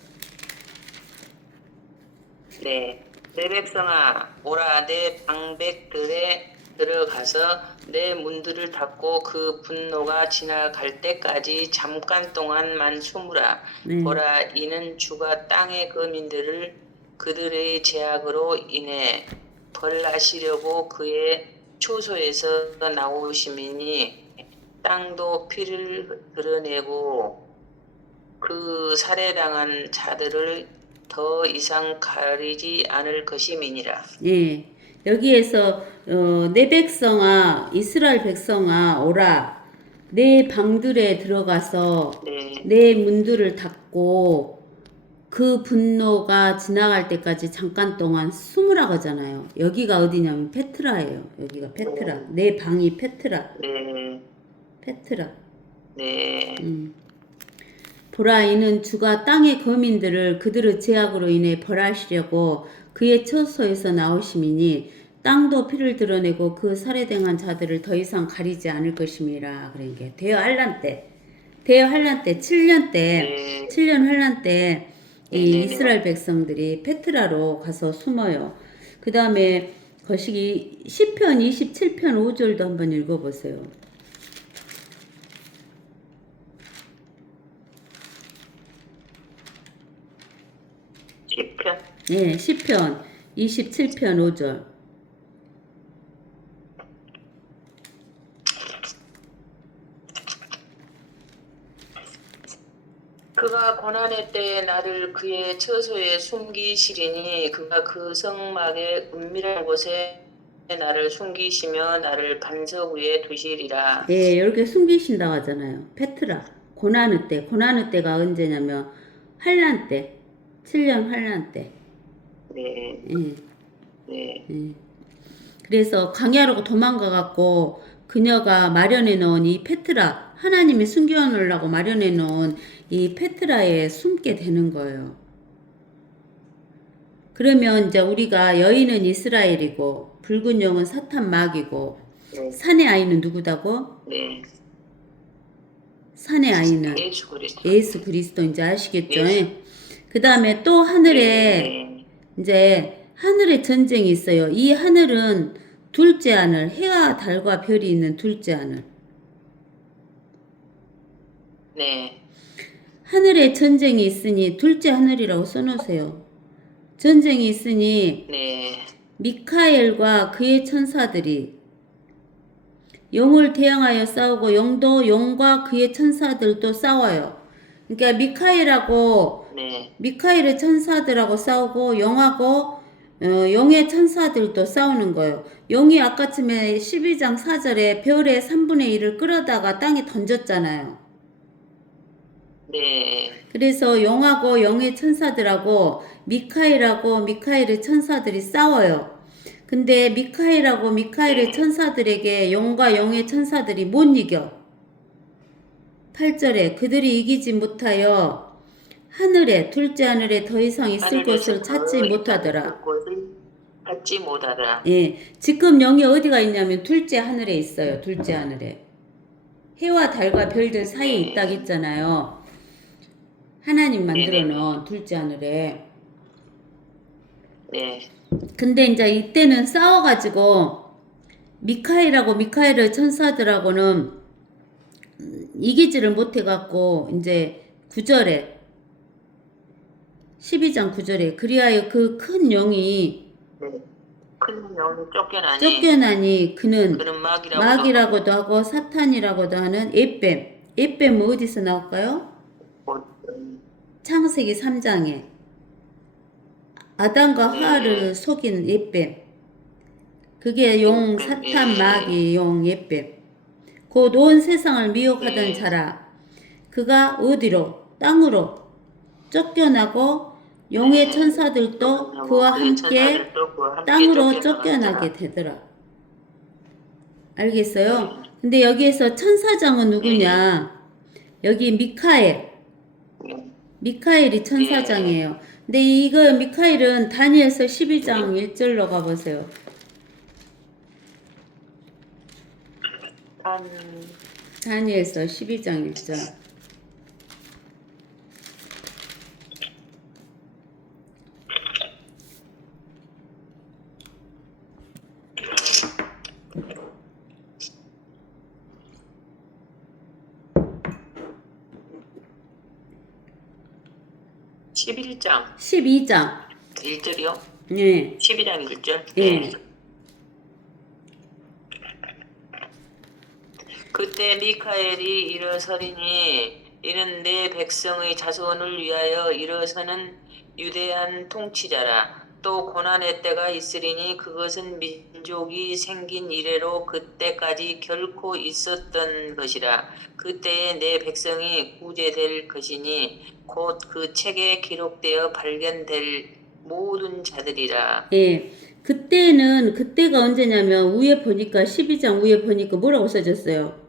네. 내 백성아, 오라 내 방백들에 들어가서 내 문들을 닫고 그 분노가 지나갈 때까지 잠깐 동안만 숨으라. 네. 보라, 이는 주가 땅의 거민들을 그들의 제약으로 인해 벌하시려고 그의 초소에서 나오심이니 땅도 피를 드러내고 그 살해당한 자들을 더 이상 가리지 않을 것임이니라. 예. 여기에서 내 백성아 이스라엘 백성아 오라 내 방들에 들어가서 네, 내 문들을 닫고 그 분노가 지나갈 때까지 잠깐 동안 숨으라고 하잖아요. 여기가 어디냐면 페트라예요. 여기가 페트라. 내 방이 페트라. 네, 페트라. 네, 보라 이는 주가 땅의 거민들을 그들의 죄악으로 인해 벌하시려고 그의 처소에서 나오심이니 땅도 피를 드러내고 그 살해당한 자들을 더 이상 가리지 않을 것임이라. 그러니까 대여 환란 때 7년 때 네, 7년 환란 때 이 네, 네, 이스라엘 백성들이 페트라로 가서 숨어요. 그 다음에 거시기 시편 27편 5절도 한번 읽어보세요. 시편 예, 시편 27편 5절. 그가 고난의 때에 나를 그의 처소에 숨기시리니 그가 그 성막의 은밀한 곳에 나를 숨기시며 나를 반석 위에 두시리라. 예, 이렇게 숨기신다고 하잖아요. 페트라. 고난의 때가 언제냐면 환란 때. 7년 환란 때. 네, 예, 네, 예. 그래서 광야로 도망가 갖고 그녀가 마련해 놓은 이 페트라, 하나님이 숨겨 놓으려고 마련해 놓은 이 페트라에 숨게 되는 거예요. 그러면 이제 우리가 여인은 이스라엘이고 붉은 용은 사탄 마귀고 네, 산의 아이는 누구다고? 네. 산의 아이는 예수 그리스도. 예수 그리스도인지 아시겠죠? 예수. 그 다음에 또 하늘에 네, 이제 하늘에 전쟁이 있어요. 이 하늘은 둘째 하늘, 해와 달과 별이 있는 둘째 하늘. 네, 하늘에 전쟁이 있으니 둘째 하늘이라고 써놓으세요. 전쟁이 있으니 네, 미카엘과 그의 천사들이 용을 대항하여 싸우고 용도 용과 그의 천사들도 싸워요. 그러니까 네, 미카엘의 천사들하고 싸우고 용하고 용의 천사들도 싸우는 거예요. 용이 아까쯤에 12장 4절에 별의 3분의 1을 끌어다가 땅에 던졌잖아요. 네, 그래서 용하고 용의 천사들하고 미카엘하고 미카엘의 천사들이 싸워요. 근데 미카엘하고 미카엘의 천사들에게 용과 용의 천사들이 못 이겨. 8절에 그들이 이기지 못하여 하늘에 둘째 하늘에 더 이상 있을 곳을 찾지 못하더라. 찾지 못하더라. 예, 지금 영이 어디가 있냐면 둘째 하늘에 있어요. 둘째 하늘에. 해와 달과 별들 사이에 있다고 했잖아요. 하나님 만들어 놓은 둘째 하늘에. 네, 근데 이제 이때는 싸워가지고 미카엘하고 미카엘의 천사들하고는 이기지를 못해갖고 이제 9절에 12장 9절에 그리하여 그 큰 영이 큰 영이 쫓겨나니 그는 마귀라고도 하고 사탄이라고도 하는 에뱀 어디서 나올까요? 창세기 3장에 아담과 하와를 속인 에뱀. 그게 용, 사탄, 마귀, 용, 에뱀. 곧 온 세상을 미혹하던 네. 자라. 그가 어디로? 땅으로 쫓겨나고 용의 천사들도 그와 함께 천사들도 그와 함께 땅으로 쫓겨나갔더라. 쫓겨나게 되더라. 알겠어요? 근데 여기에서 천사장은 누구냐? 여기 미카엘. 미카엘이 천사장이에요. 근데 이거 미카엘은 다니엘서 12장 1절로 가보세요. 다니엘서 12장 1절. 십일 장 12장. 1절이요? 네. 12장 1절? 예. 그때 미카엘이 일어서리니 이는 내 백성의 자손을 위하여 일어서는 유대한 통치자라. 또 고난의 때가 있으리니 그것은 민족이 생긴 이래로 그때까지 결코 있었던 것이라. 그때에 내 백성이 구제될 것이니 곧 그 책에 기록되어 발견될 모든 자들이라. 예. 그때가 언제냐면 위에 보니까 12장 위에 보니까 뭐라고 써졌어요?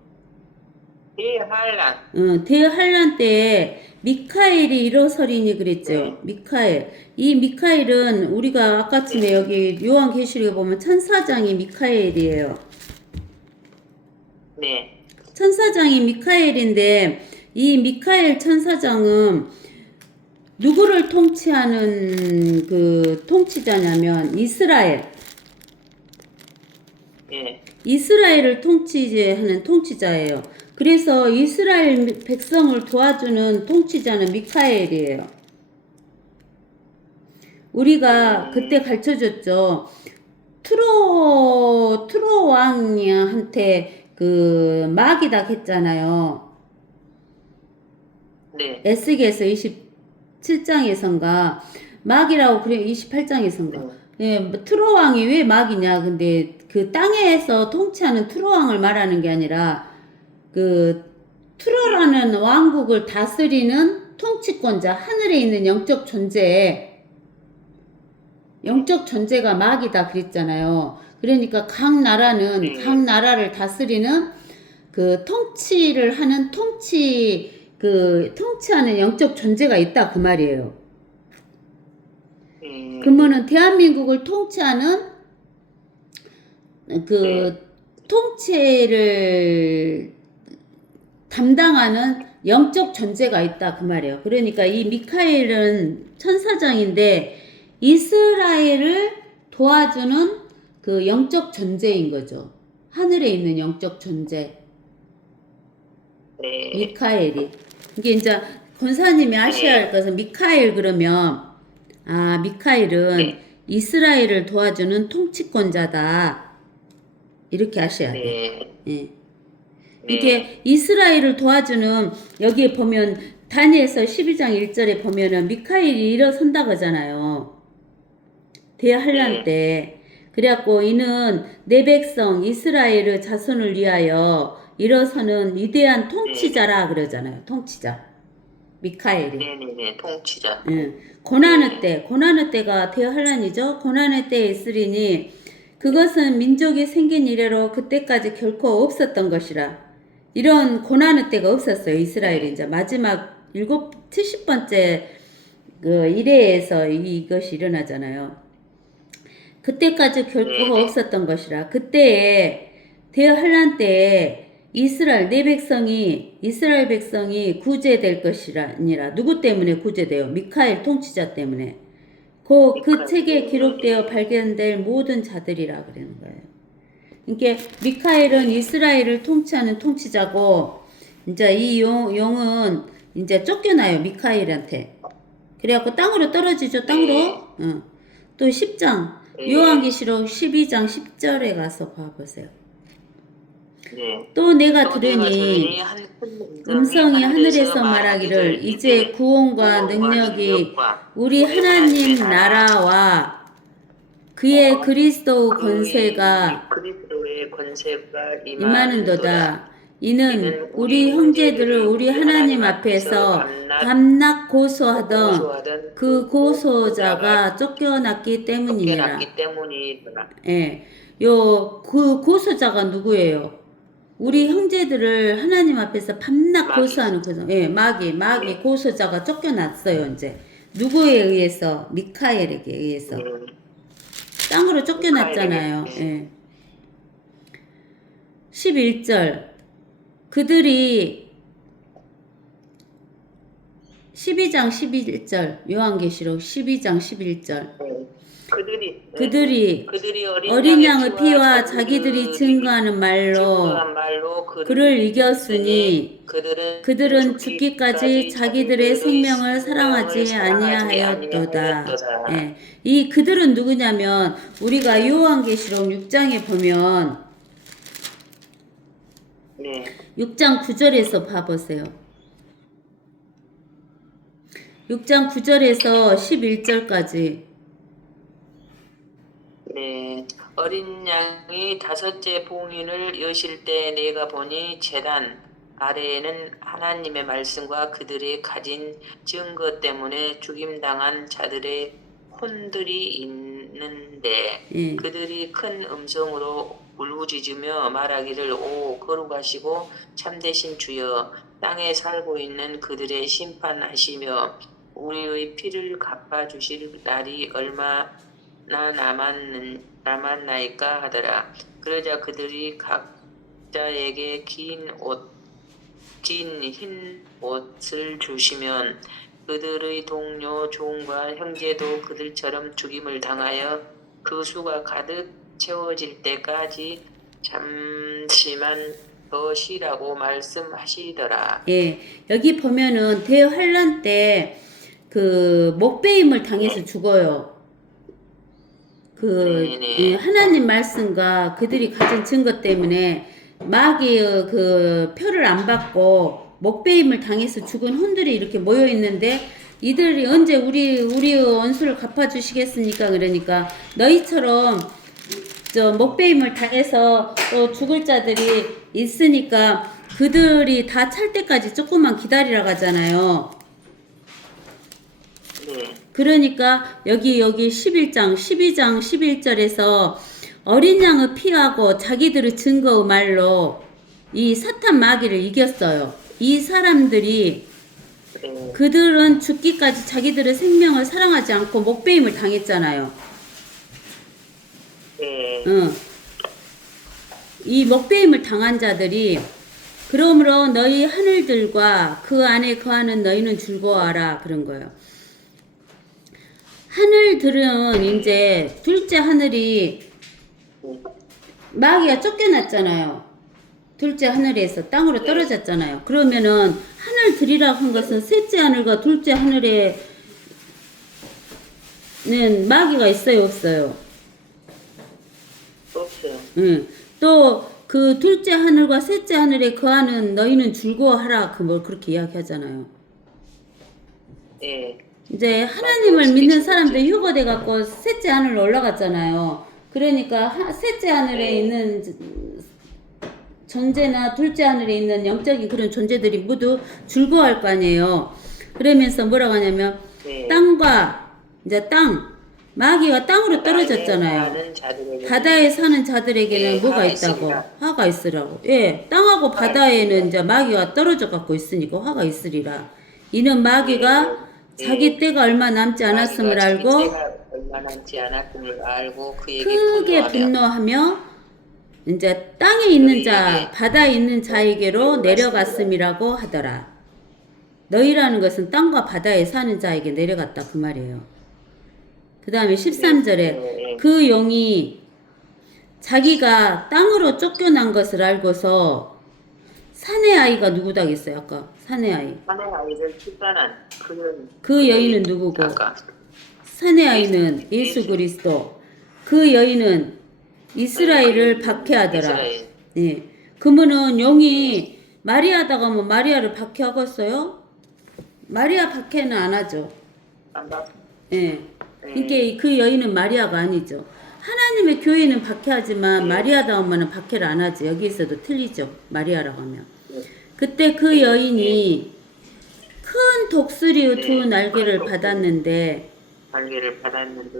대환란. 대환란 때에 미카엘이 일어서리니 그랬죠. 네. 미카엘. 이 미카엘은 우리가 아까쯤에 여기 요한계시록에 보면 천사장이 미카엘이에요. 네. 천사장이 미카엘인데 이 미카엘 천사장은 누구를 통치하는 그 통치자냐면 이스라엘. 네. 이스라엘을 통치하는 통치자예요. 그래서 이스라엘 백성을 도와주는 통치자는 미카엘이에요. 우리가 그때 가르쳐줬죠. 트로 왕한테 그 마귀다 했잖아요. 네. 에스겔서 27장에선가 마귀라고 그래 28장에선가. 예, 뭐 트로 왕이 왜 마귀냐? 근데 그 땅에서 통치하는 트로 왕을 말하는 게 아니라 그 트로라는 왕국을 다스리는 통치권자, 하늘에 있는 영적 존재가 마귀다 그랬잖아요. 그러니까 각 나라를 다스리는 그 통치를 하는 통치하는 영적 존재가 있다 그 말이에요. 그러면은 대한민국을 통치하는 그 통치를 담당하는 영적 존재가 있다 그 말이에요. 그러니까 이 미카엘은 천사장인데 이스라엘을 도와주는 그 영적 존재인 거죠. 하늘에 있는 영적 존재. 네. 미카엘이. 이게 이제 권사님이 아셔야 할 것은 미카엘 그러면 미카엘은 이스라엘을 도와주는 통치권자다. 이렇게 아셔야 돼. 예. 이게 이스라엘을 도와주는 여기에 보면 다니엘서 12장 1절에 보면은 미카엘이 일어선다고 하잖아요. 대환란 때. 그래갖고 이는 내 백성 이스라엘의 자손을 위하여 일어서는 위대한 통치자라 그러잖아요. 통치자. 미카엘이. 네네네. 통치자. 고난의 때가 대환란이죠. 고난의 때에 있으리니 그것은 민족이 생긴 이래로 그때까지 결코 없었던 것이라. 이런 고난의 때가 없었어요. 이스라엘이 이제 마지막 70번째 그 이래에서 이것이 일어나잖아요. 그때까지 결코 없었던 것이라. 그때에 대환란 때에 이스라엘 백성이 구제될 것이라니라. 누구 때문에 구제돼요? 미카엘 통치자 때문에. 그 책에 기록되어 발견될 모든 자들이라 그러는 거예요. 이게 미카엘은 이스라엘을 통치하는 통치자고 이제 이 용은 이제 쫓겨나요. 미카엘한테. 그래갖고 땅으로 떨어지죠. 땅으로. 또 10장 요한계시록 12장 10절에 가서 봐보세요. 또 내가 들으니 음성이 하늘에서 말하기를 이제 구원과 능력이 우리 하나님 나라와 그의 그리스도 권세가 임하는도다. 이는 우리 형제들을 우리 하나님 앞에서 밤낮 고소하던 그 고소자가 쫓겨났기 때문이니라. 예, 그 고소자가 누구예요? 우리 형제들을 하나님 앞에서 밤낮 마귀. 고소하는 거죠. 예, 마귀 고소자가 쫓겨났어요, 이제. 누구에 의해서? 미카엘에게 의해서. 땅으로 쫓겨났잖아요. 예. 11절. 그들이 12장 11절 요한계시록 12장 11절 그들이 어린 양의 피와 자기들이 증거하는 말로 그를 이겼으니 그들은 죽기까지 자기들의 생명을 사랑하지 아니하였도다. 예. 이 그들은 누구냐면 우리가 요한계시록 6장에 보면 6장 9절에서 봐보세요. 6장 9절에서 11절까지. 네, 어린 양이 5째 봉인을 여실 때 내가 보니 제단 아래에는 하나님의 말씀과 그들의 가진 증거 때문에 죽임당한 자들의 혼들이 있는데 예. 그들이 큰 음성으로 울부짖으며 말하기를 오 거룩하시고 참되신 주여 땅에 살고 있는 그들의 심판하시며 우리의 피를 갚아주실 날이 얼마나 남았나이까 하더라. 그러자 그들이 각자에게 긴 흰 옷을 주시면 그들의 동료 종과 형제도 그들처럼 죽임을 당하여 그 수가 가득 채워질 때까지 잠시만 더 쉬라고 말씀하시더라. 예, 여기 보면은 대환란 때 그 목베임을 당해서 죽어요. 그 하나님 말씀과 그들이 가진 증거 때문에 마귀의 그 표를 안 받고 목베임을 당해서 죽은 혼들이 이렇게 모여 있는데 이들이 언제 우리의 원수를 갚아주시겠습니까? 그러니까 너희처럼 저 목베임을 당해서 또 죽을 자들이 있으니까 그들이 다 찰 때까지 조금만 기다리라고 하잖아요. 그러니까 여기 11장 12장 11절에서 어린 양의 피하고 자기들의 증거의 말로 이 사탄 마귀를 이겼어요. 이 사람들이 그들은 죽기까지 자기들의 생명을 사랑하지 않고 목베임을 당했잖아요. 이 목베임을 당한 자들이 그러므로 너희 하늘들과 그 안에 거하는 너희는 즐거워하라 그런 거예요. 하늘들은 이제 둘째 하늘이 마귀가 쫓겨났잖아요. 둘째 하늘에서 땅으로 떨어졌잖아요. 그러면은 하늘들이라고 한 것은 셋째 하늘과 둘째 하늘에는 마귀가 있어요, 없어요? 없어요. 또 그 둘째 하늘과 셋째 하늘에 거하는 너희는 즐거워하라. 그 뭘 그렇게 이야기하잖아요. 예. 이제 하나님을 믿는 사람들 휴거돼 갖고 셋째 하늘로 올라갔잖아요. 그러니까 셋째 하늘에 있는 존재나 둘째 하늘에 있는 영적인 그런 존재들이 모두 즐거워할 거 아니에요. 그러면서 뭐라고 하냐면 땅과 이제 마귀가 땅으로 떨어졌잖아요. 바다에 사는 자들에게는 뭐가 있다고? 화가 있으라고. 예, 땅하고 바다에는 이제 마귀가 떨어져 갖고 있으니까 화가 있으리라. 이는 마귀가 자기 때가 얼마 남지 않았음을 알고 크게 분노하며 이제 땅에 있는 자, 바다에 있는 자에게로 내려갔음이라고 하더라. 너희라는 것은 땅과 바다에 사는 자에게 내려갔다 그 말이에요. 그 다음에 13절에 그 용이 자기가 땅으로 쫓겨난 것을 알고서 사내 아이가 누구다겠어요? 아까 사내 아이. 사내 아이를 출산한 그 여인은 누구고? 사내 아이는 예수 그리스도. 그 여인은 이스라엘을 박해하더라. 예. 그러면은 용이 마리아다가 뭐 마리아를 박해하겠어요? 마리아 박해는 안 하죠. 예. 그러니까 그 여인은 마리아가 아니죠. 하나님의 교회는 박해하지만 네. 마리아다 엄마는 박해를 안 하지. 여기에서도 틀리죠. 마리아라고 하면. 네. 그때 그 여인이 큰 독수리의 두 네. 날개를 큰 받았는데 관계를 받았는데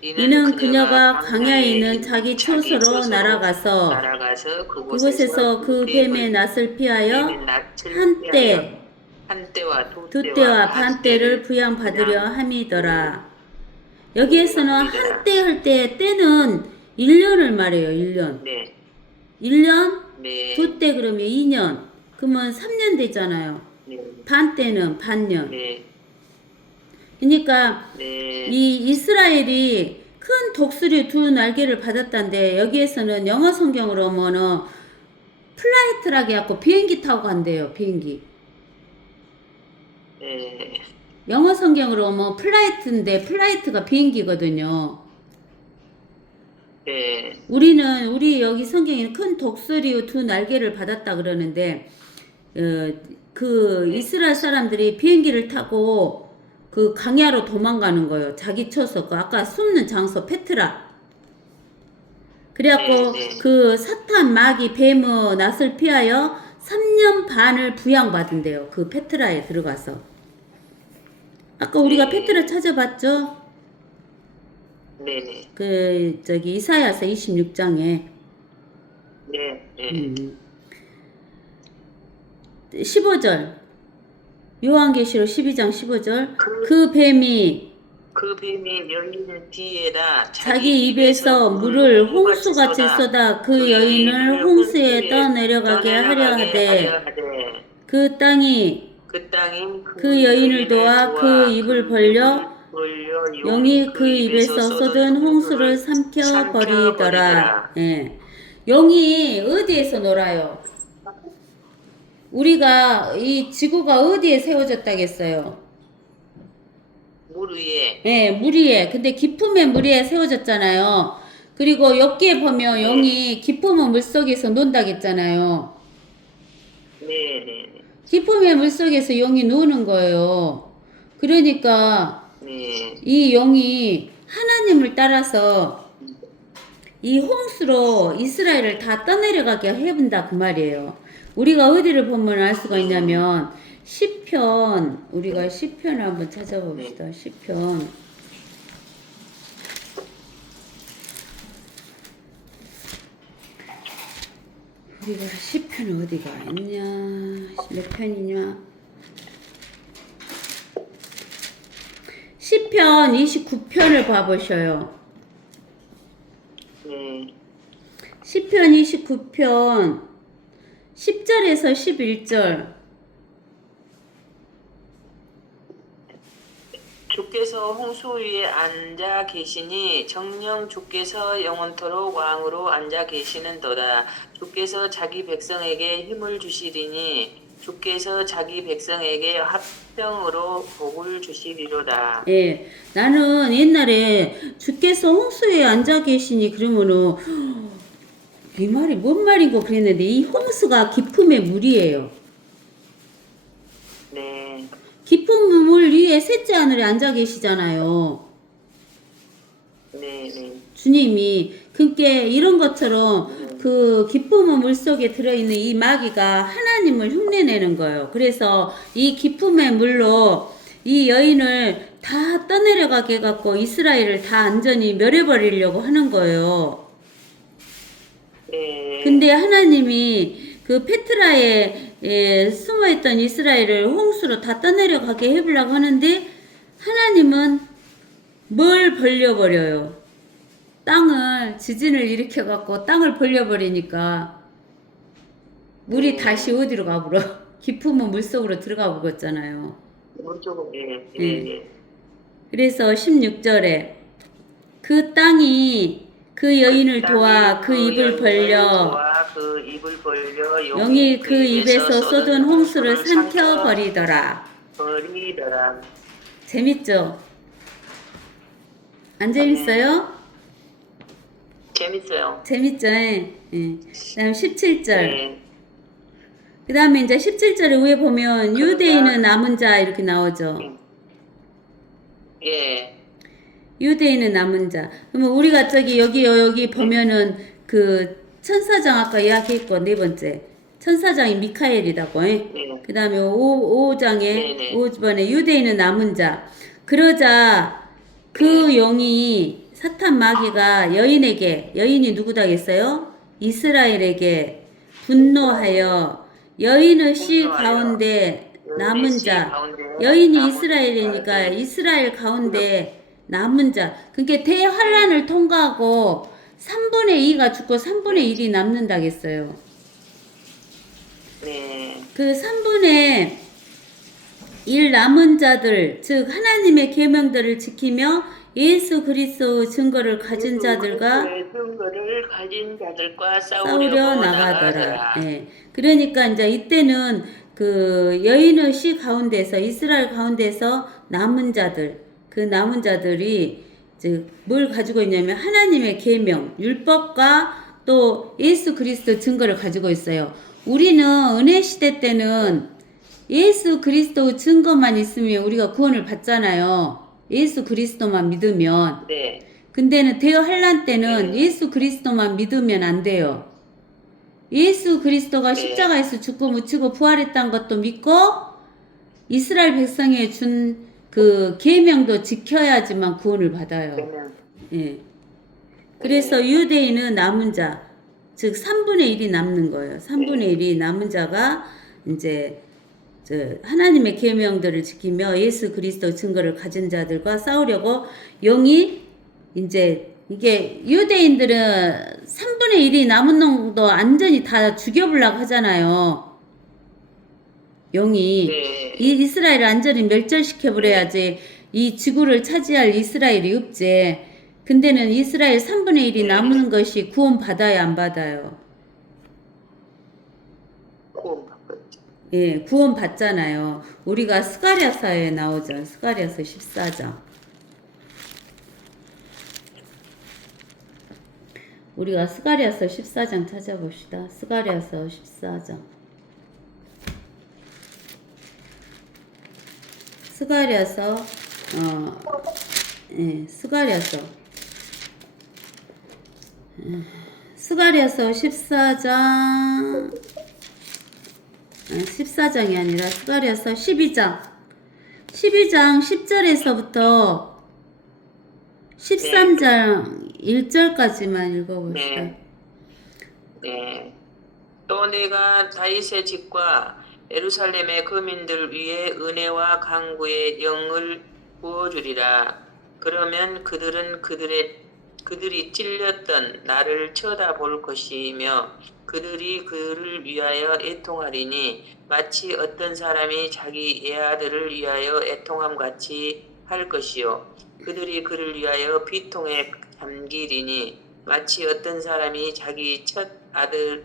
이는 그녀가 강야에 있는 자기 처소로 날아가서 날아가서 그곳에서 그곳에서 그 뱀의 낯을 피하여 한 때, 한때와 두 때와 반 때를 부양받으려 함이더라. 여기에서는 한 때 할 때, 때는 1년을 말해요. 1년. 네. 1년, 네. 두 때 그러면 2년. 그러면 3년 되잖아요. 네. 반 때는 반년. 네. 그러니까 네. 이 이스라엘이 큰 독수리 두 날개를 받았다는데 여기에서는 영어 성경으로 보면은 플라이트라고 해갖고 비행기 타고 간대요. 비행기. 네. 영어 성경으로 뭐 플라이트인데 플라이트가 비행기거든요. 네. 우리 여기 성경에는 큰 독수리 두 날개를 받았다 그러는데 그 이스라엘 사람들이 비행기를 타고 그 강야로 도망가는 거예요. 자기 처소 그 아까 숨는 장소 페트라. 그래갖고 네. 그 사탄 마귀 뱀의 낯을 피하여 3년 반을 부양받은대요. 그 페트라에 들어가서. 아까 우리가 페트라 찾아봤죠? 네네. 그 저기 이사야서 26장에 네. 네. 15절 요한계시록 12장 15절 그 뱀이 열리는 뒤에다 자기 입에서 물을 홍수같이 쏟아 그 여인을 홍수에 떠내려가게 하려 하되 그 땅이 그 여인을 도와 그 입을 벌려 영이 그 입에서 쏟은 홍수를 삼켜 버리더라. 예. 영이 어디에서 놀아요? 우리가 이 지구가 어디에 세워졌다겠어요? 물 위에. 네, 물 위에. 근데 깊음의 물 위에 세워졌잖아요. 그리고 여기에 보면 영이 깊음의 물 속에서 논다겠잖아요. 네. 깊음의 물 속에서 영이 노는 거예요. 그러니까 네. 이 영이 하나님을 따라서 이 홍수로 이스라엘을 다 떠내려가게 해본다 그 말이에요. 우리가 어디를 보면 알 수가 있냐면 시편 우리가 시편을 한번 찾아봅시다. 시편 우리가 시편 어디가 있냐 몇 편이냐 시편 29편을 봐보셔요. 시편 29편 10절에서 11절 주께서 홍수 위에 앉아 계시니 정녕 주께서 영원토록 왕으로 앉아 계시는도다. 주께서 자기 백성에게 힘을 주시리니 주께서 자기 백성에게 화평으로 복을 주시리로다. 예, 나는 옛날에 주께서 홍수에 앉아 계시니 그러면은 이 말이 뭔 말인고 그랬는데 이 홍수가 깊음의 물이에요. 네. 깊은 물 위에 셋째 하늘에 앉아 계시잖아요. 네. 주님이 그러니까 이런 것처럼 그 깊음의 물 속에 들어있는 이 마귀가 하나님을 흉내내는 거예요. 그래서 이 깊음의 물로 이 여인을 다 떠내려가게 해갖고 이스라엘을 다 완전히 멸해버리려고 하는 거예요. 네. 근데 하나님이 그 페트라에 숨어있던 이스라엘을 홍수로 다 떠내려가게 해보려고 하는데 하나님은 뭘 벌려버려요? 땅을 지진을 일으켜갖고 땅을 벌려버리니까 물이 다시 어디로 가버려? 깊으면 물속으로 들어가 버렸잖아요. 그래서 16절에 그 땅이 그 여인을 도와 그 입을 벌려 영이 그 입에서 쏟은 홍수를 삼켜버리더라. 재밌죠? 안 재밌어요? 재밌어요. 재밌죠? 예. 그 다음 17절. 네. 그 다음에 이제 17절에 위에 보면 유대인은 남은 자 이렇게 나오죠. 예. 유대인은 남은 자. 그러면 우리가 저기 여기 보면은 그 천사장 아까 이야기했고 네 번째 천사장이 미카엘이라고. 네. 그 다음에 5장에 네네. 5번에 유대인은 남은 자. 그러자 그 영이 사탄 마귀가 여인이 누구다겠어요? 이스라엘에게 분노하여 여인의 씨 분노하여 가운데 남은 여인의 씨 자. 가운데 여인이 남은 이스라엘이니까 자. 네. 이스라엘 가운데 남은 자. 그러니까 대환란을 통과하고 3분의 2가 죽고 3분의 1이 남는다겠어요. 네. 그 3분의 1 남은 자들, 즉 하나님의 계명들을 지키며 예수 그리스도의 증거를 가진 자들과 그리스도의 증거를 가진 자들과 싸우려 싸우려고 나가더라. 나가더라. 예. 그러니까 이제 이때는 그 여인의 씨 가운데서 이스라엘 가운데서 남은 자들, 그 남은 자들이 즉 뭘 가지고 있냐면 하나님의 계명, 율법과 또 예수 그리스도 증거를 가지고 있어요. 우리는 은혜 시대 때는 예수 그리스도 증거만 있으면 우리가 구원을 받잖아요. 예수 그리스도만 믿으면. 네. 근데는 대환란 때는 예수 그리스도만 믿으면 안 돼요. 예수 그리스도가 십자가에서 죽고 묻히고 부활했다는 것도 믿고 이스라엘 백성에 준 그 계명도 지켜야지만 구원을 받아요. 그러면 예. 그래서 유대인은 남은 자, 즉 3분의 1이 남는 거예요. 3분의 1이 남은 자가 이제 하나님의 계명들을 지키며 예수 그리스도 증거를 가진 자들과 싸우려고 영이 이제 이게 유대인들은 3분의 1이 남은 놈도 완전히 다 죽여보려고 하잖아요. 영이 네. 이 이스라엘을 완전히 멸절시켜버려야지 이 지구를 차지할 이스라엘이 없지. 근데는 이스라엘 3분의 1이 남은 것이 구원 받아야 안 받아요. 구원 받겠죠. 예, 구원 받잖아요. 우리가 스가랴서에 나오죠. 스가랴서 14장. 우리가 스가랴서 14장 찾아봅시다. 스가랴서 14장. 스가랴서 스가랴서 14장 14장이 아니라 스가랴서 12장 10절에서부터 13장 1절까지만 읽어봅시다. 네. 또 내가 다윗의 집과 예루살렘의 거민들 위에 은혜와 강구의 영을 부어주리라. 그러면 그들은 그들이 찔렸던 나를 쳐다볼 것이며 그들이 그를 위하여 애통하리니 마치 어떤 사람이 자기 애아들을 위하여 애통함 같이 할 것이요. 그들이 그를 위하여 비통에 잠기리니 마치 어떤 사람이 자기 첫 아들을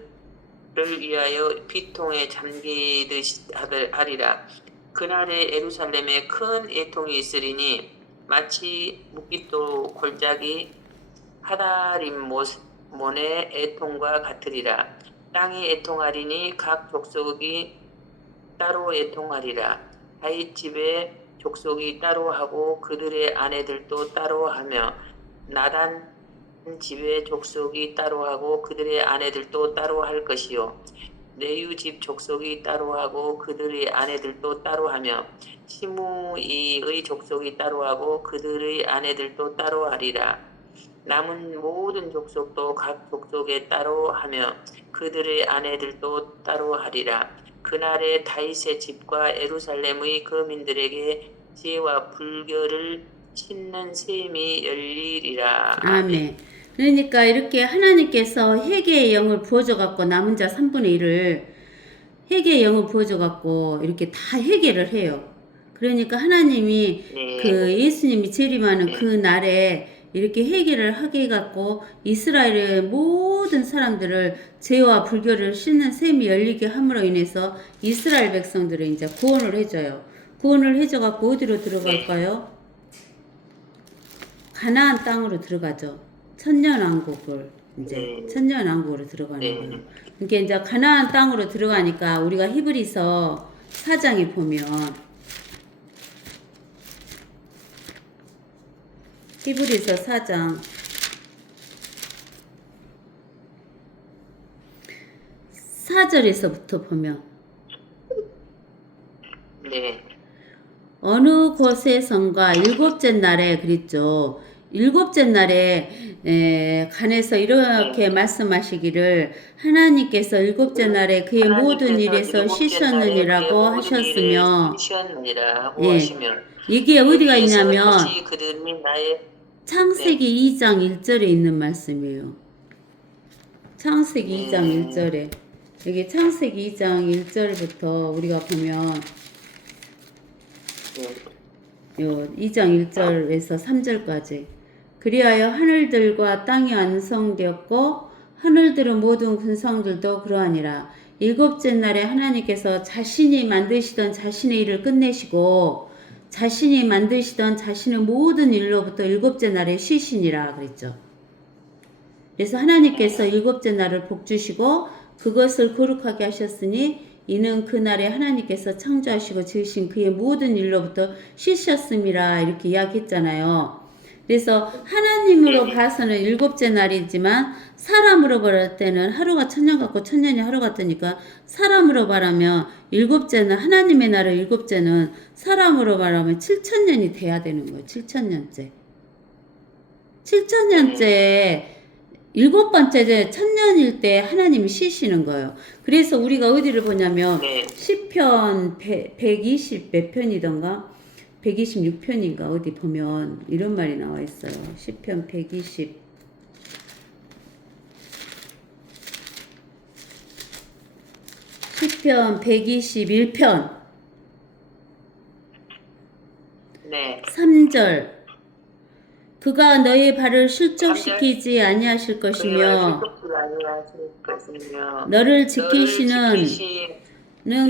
위하여 비통에 잠기듯이 하리라. 그날에 예루살렘에 큰 애통이 있으리니 마치 무깃돌 골짜기 하다림 모의 애통과 같으리라. 땅이 애통하리니 각 족속이 따로 애통하리라. 다윗 집의 족속이 따로 하고 그들의 아내들도 따로 하며 나단 집의 족속이 따로 하고 그들의 아내들도 따로 할 것이요. 레위 집 족속이 따로 하고 그들의 아내들도 따로 하며 시므이의 족속이 따로 하고 그들의 아내들도 따로 하리라. 남은 모든 족속도 각 족속에 따로 하며 그들의 아내들도 따로 하리라. 그날에 다윗의 집과 예루살렘의 거민들에게 지혜와 불결을 씻는 셈이 열리리라. 아멘. 그러니까 이렇게 하나님께서 회개의 영을 부어줘 갖고 남은 자 3분의 1을 회개의 영을 부어줘 갖고 이렇게 다 회개를 해요. 그러니까 하나님이 그 예수님이 재림하는 그 날에 이렇게 회개를 하게 해갖고 이스라엘의 모든 사람들을 죄와 불결을 씻는 셈이 열리게 함으로 인해서 이스라엘 백성들을 이제 구원을 해줘요. 구원을 해줘갖고 어디로 들어갈까요? 가나안 땅으로 들어가죠. 천년왕국을 이제 천년왕국으로 들어가는 거예요. 그러니까 이제 가나안 땅으로 들어가니까 우리가 히브리서 4장에 보면 히브리서 4장 4절에서부터 보면 네. 어느 곳에선가 일곱째 날에 그랬죠. 일곱째 날에 관해서 이렇게 말씀하시기를 하나님께서 일곱째 날에 그의 모든 일에서 일곱째 날에 그의 쉬셨느니라고 모든 일을 하셨으며 쉬셨느니라 하고 예, 하시며 이게 어디가 여기에서 있냐면 다시 그들이 나의 창세기 2장 1절에 있는 말씀이에요. 창세기 2장 네. 1절에 여기 창세기 2장 1절부터 우리가 보면 요 2장 1절에서 3절까지 그리하여 하늘들과 땅이 완성되었고 하늘들은 모든 군상들도 그러하니라. 일곱째 날에 하나님께서 자신이 만드시던 자신의 일을 끝내시고 자신이 만드시던 자신의 모든 일로부터 일곱째 날에 쉬시니라 그랬죠. 그래서 하나님께서 일곱째 날을 복주시고 그것을 거룩하게 하셨으니 이는 그날에 하나님께서 창조하시고 지으신 그의 모든 일로부터 쉬셨음이라 이렇게 이야기했잖아요. 그래서 하나님으로 봐서는 일곱째 날이지만 사람으로 볼 때는 하루가 천년 같고 천년이 하루 같으니까 사람으로 말하면 일곱째 날 하나님의 날의 일곱째는 사람으로 말하면 7천년이 돼야 되는 거예요. 7천년째. 7천년째 일곱 번째 천년일 때 하나님이 쉬시는 거예요. 그래서 우리가 어디를 보냐면 시편 120 몇 편이던가 126편인가 어디 보면 이런 말이 나와 있어요. 시편 120 시편 121편 네. 3절 그가 너의 발을 실족시키지 아니하실 것이며 너를 지키시는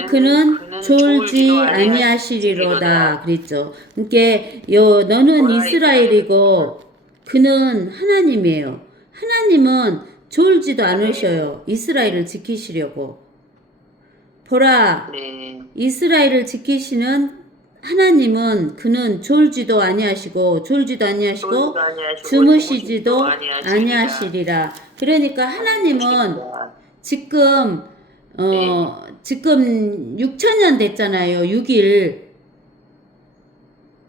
그는 졸지 아니하시리로다 그랬죠. 그러니까 너는 이스라엘이고 그는 하나님이에요. 하나님은 졸지도 않으셔요. 이스라엘을 지키시려고. 보라, 이스라엘을 지키시는 하나님은 그는 졸지도 아니하시고 주무시지도 아니하시리라. 그러니까 하나님은 지금 6천년 됐잖아요. 6일.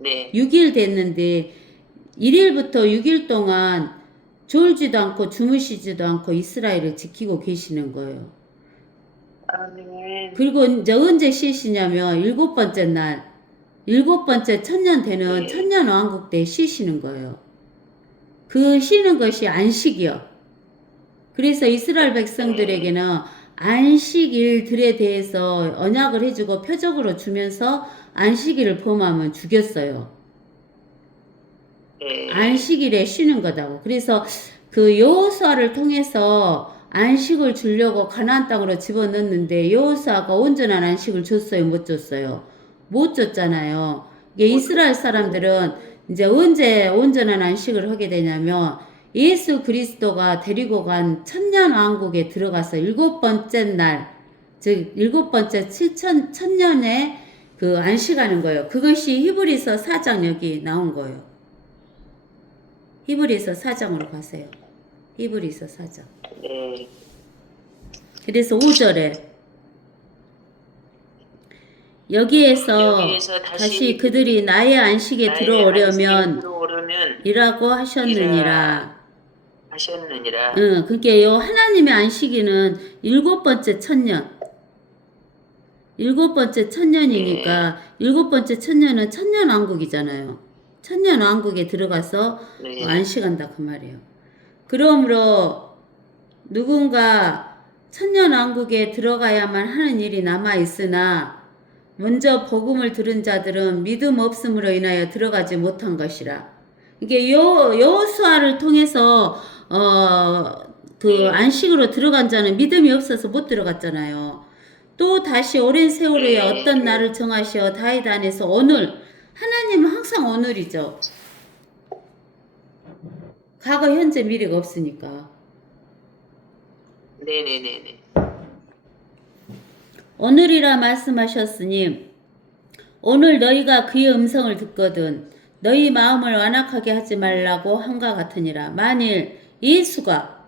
네. 6일 됐는데 1일부터 6일 동안 졸지도 않고 주무시지도 않고 이스라엘을 지키고 계시는 거예요. 아멘. 그리고 이제 언제 쉬시냐면 일곱 번째 날 일곱 번째 천년 되는 천년 왕국 때 쉬시는 거예요. 그 쉬는 것이 안식이요. 그래서 이스라엘 백성들에게는 안식일들에 대해서 언약을 해주고 표적으로 주면서 안식일을 범하면 죽였어요. 안식일에 쉬는 거다고. 그래서 그 여호수아를 통해서 안식을 주려고 가나안 땅으로 집어넣는데 여호수아가 온전한 안식을 줬어요, 못 줬어요? 못 줬잖아요. 이게 이스라엘 사람들은 이제 언제 온전한 안식을 하게 되냐면 예수 그리스도가 데리고 간 천년 왕국에 들어가서 일곱 번째 날, 즉 일곱 번째 천년에 그 안식하는 거예요. 그것이 히브리서 4장 여기 나온 거예요. 히브리서 4장으로 가세요. 히브리서 4장. 그래서 5절에 여기에서 다시 그들이 나의 안식에 들어오려면 이라고 하셨느니라. 그러니까 요 하나님의 안식일은 일곱 번째 천년. 일곱 번째 천년이니까 일곱 번째 천년은 천년 왕국이잖아요. 천년 왕국에 들어가서 안식한다 그 말이에요. 그러므로 누군가 천년 왕국에 들어가야만 하는 일이 남아 있으나 먼저 복음을 들은 자들은 믿음 없음으로 인하여 들어가지 못한 것이라. 이게 여호수아를 통해서 그 안식으로 들어간 자는 믿음이 없어서 못 들어갔잖아요. 또 다시 오랜 세월에 어떤 날을 정하시어 다윗 안에서 오늘 하나님은 항상 오늘이죠. 과거, 현재, 미래가 없으니까. 네네네네. 오늘이라 말씀하셨으니 오늘 너희가 그의 음성을 듣거든 너희 마음을 완악하게 하지 말라고 한과 같으니라. 만일 예수가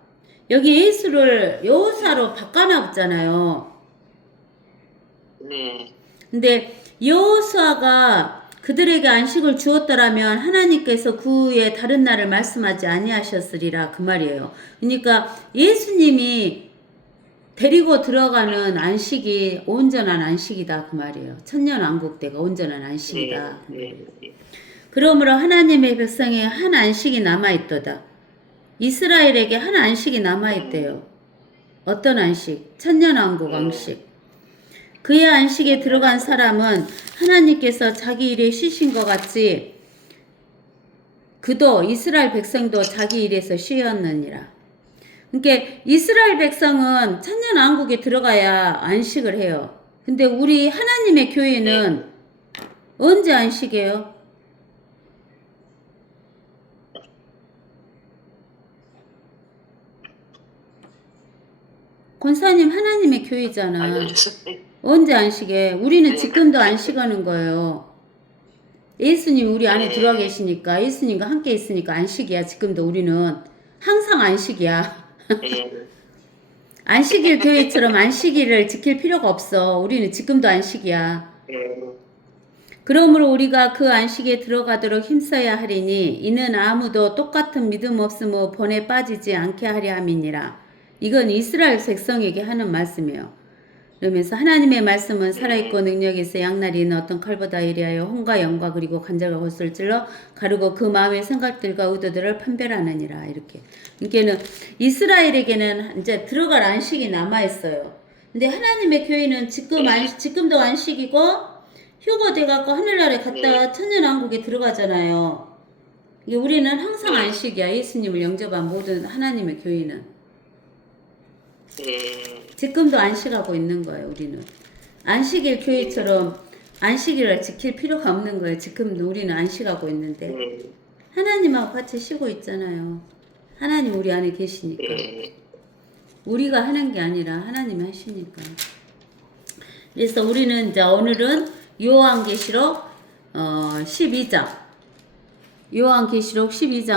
여기 예수를 여호사로 바꿔놨잖아요. 네. 근데 여호수아가 그들에게 안식을 주었더라면 하나님께서 그 후에 다른 날을 말씀하지 아니하셨으리라 그 말이에요. 그러니까 예수님이 데리고 들어가는 안식이 온전한 안식이다 그 말이에요. 천년왕국 때가 온전한 안식이다. 네. 그러므로 하나님의 백성에 한 안식이 남아있도다. 이스라엘에게 한 안식이 남아있대요. 어떤 안식? 천년왕국 안식. 그의 안식에 들어간 사람은 하나님께서 자기 일에 쉬신 것 같이 그도 이스라엘 백성도 자기 일에서 쉬었느니라. 그러니까 이스라엘 백성은 천년왕국에 들어가야 안식을 해요. 근데 우리 하나님의 교회는 언제 안식해요? 권사님 하나님의 교회잖아. 알려주세요. 언제 안식해? 우리는 네. 지금도 안식하는 거예요. 예수님 우리 안에 네. 들어와 계시니까 예수님과 함께 있으니까 안식이야. 지금도 우리는 항상 안식이야. 네. 안식일 교회처럼 안식일을 지킬 필요가 없어. 우리는 지금도 안식이야. 네. 그러므로 우리가 그 안식에 들어가도록 힘써야 하리니 이는 아무도 똑같은 믿음 없음의 본에 빠지지 않게 하려 함이니라. 이건 이스라엘 백성에게 하는 말씀이에요. 그러면서 하나님의 말씀은 살아있고 능력이 있어 양날이 있는 어떤 칼보다 이리하여 혼과 영과 그리고 관절과 골수를 찔러 가르고 그 마음의 생각들과 의도들을 판별하느니라. 이렇게. 그러니까는 이스라엘에게는 이제 들어갈 안식이 남아있어요. 근데 하나님의 교회는 지금도 안식이고 휴거 돼갖고 하늘나라에 갔다가 천년왕국에 들어가잖아요. 이게 우리는 항상 안식이야. 예수님을 영접한 모든 하나님의 교회는. 네. 지금도 안식하고 있는 거예요, 우리는. 안식일 교회처럼 안식일을 지킬 필요가 없는 거예요. 지금도 우리는 안식하고 있는데. 네. 하나님하고 같이 쉬고 있잖아요. 하나님 우리 안에 계시니까. 네. 우리가 하는 게 아니라 하나님이 하시니까. 그래서 우리는 이제 오늘은 요한계시록 12장. 요한계시록 12장.